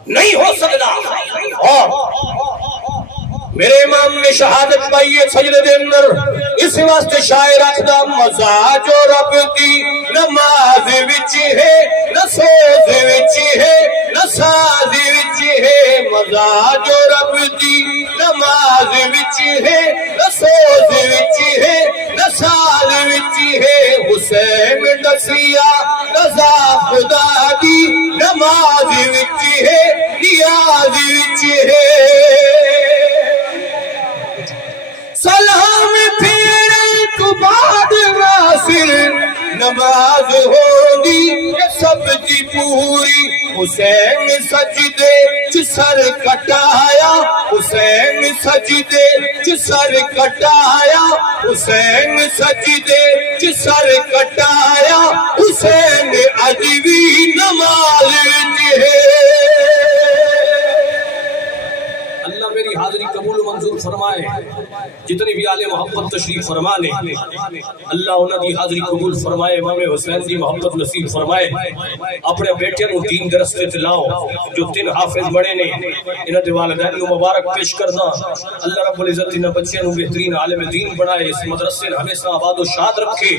نہیں ہو سکتا۔ اور میرے امام نے شہادت پائی ہے سجدے دے اندر، اس واسطے شاعر آکھدا مزہ جو رب دی نماز وچ ہے نہ سوز وچ ہے نہ ساز وچ ہے، مزہ جو رب دی نماز وچ ہے نہ سوز وچ ہے نہ ساز وچ ہے، حسین دسیا رضا خدا دی نماز وچ ہے نیاز وچ ہے سلام پھیرن تو بعد ناصر نماز ہوگی سب کی پوری حسین سجدے چ سر کٹایا حسین سجدے چ سر کٹایا حسین سجدے چ سر کٹایا حسین اج بھی نماز وچ ہے اللہ میری حاضری قبول و منظور فرمائے جتنے بھی آل محبت تشریف فرما لیں اللہ انہاں دی حاضری قبول فرمائے امام حسین دی محبت نصیب فرمائے اپنے بیٹے نو دین دے رستے تے لاؤ جو تین حافظ بڑے نے انہاں دے والدین نو مبارک پیش کرنا اللہ رب العزت انہاں بچیاں نو بہترین عالم دین بنائے اس مدرسے نو ہمیشہ آباد و شاد رکھے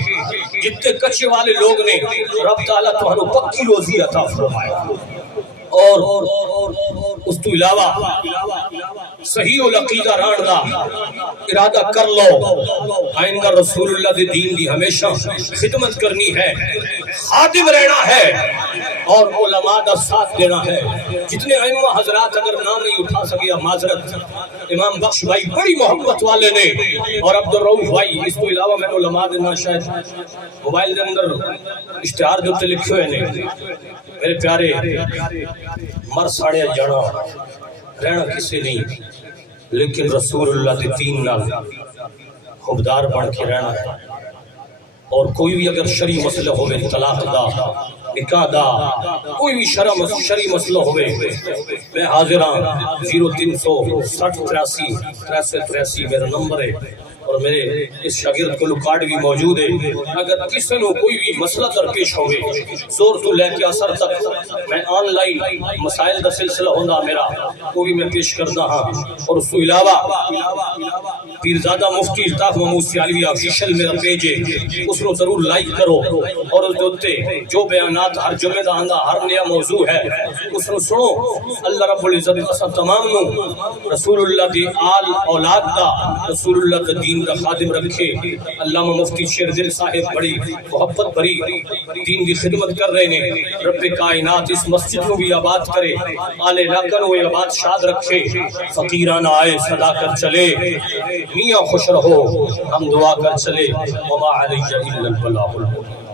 جتنے کچے والے لوگ نے رب تعالیٰ تمہارو پکی روزی عطا فرمائے اور اس تو علاوہ صحیح العقیدہ ران دا ارادہ کر لو آئندہ رسول اللہ دے دین دی ہمیشہ خدمت کرنی ہے خادم رہنا ہے اور علماء دا ساتھ دینا ہے جتنے ائمہ حضرات اگر نام نہیں اٹھا سکیا معذرت امام بخش بھائی بڑی محبت والے نے اور عبدالرؤف بھائی اس کو علاوہ میں علماء دینا شاید موبائل دے اندر اشتہار جو تے لکھے ہوئے نے میرے پیارے مر ساڑیا جانا رہنا کسی نہیں لیکن رسول اللہ دے دین نال خبدار بن کے رہنا ہے اور کوئی بھی اگر شرعی مسئلہ ہوئے طلاق دا نکاح دا کوئی بھی شرعی مسئلہ ہوئے میں حاضر ہاں 0360838383 میرا نمبر ہے اور میرے اس شاگرد کو کارڈ بھی موجود ہے اگر کسی نے کوئی بھی مسئلہ درپیش ہوئے زور تو لے کے اثر تک میں آن لائن مسائل کا سلسلہ ہونا میرا وہ بھی میں پیش کرنا ہاں اور اس کو علاوہ پیرزادہ مفتی الطاف محمود سیالوی آفیشل میرا پیج ہے اس کو ضرور لائک کرو اور اس دوتے جو بیانات ہر جمعہ دا آندہ ہر نیا موضوع ہے اس کو سنو اللہ رب العزت سب تمام نو رسول اللہ دی آل اولاد دا رسول اللہ کا دین کا خادم رکھے علامہ مفتی شیر دل صاحب بڑی محبت بھری دین کی خدمت کر رہے ہیں رب کائنات اس مسجد کو بھی آباد کرے آل علاقہ کو آباد شاد رکھے فقیرانہ آئے صدا کر چلے میاں خوش رہو ہم دعا کر چلے وما علیہ الا البلاغ المبین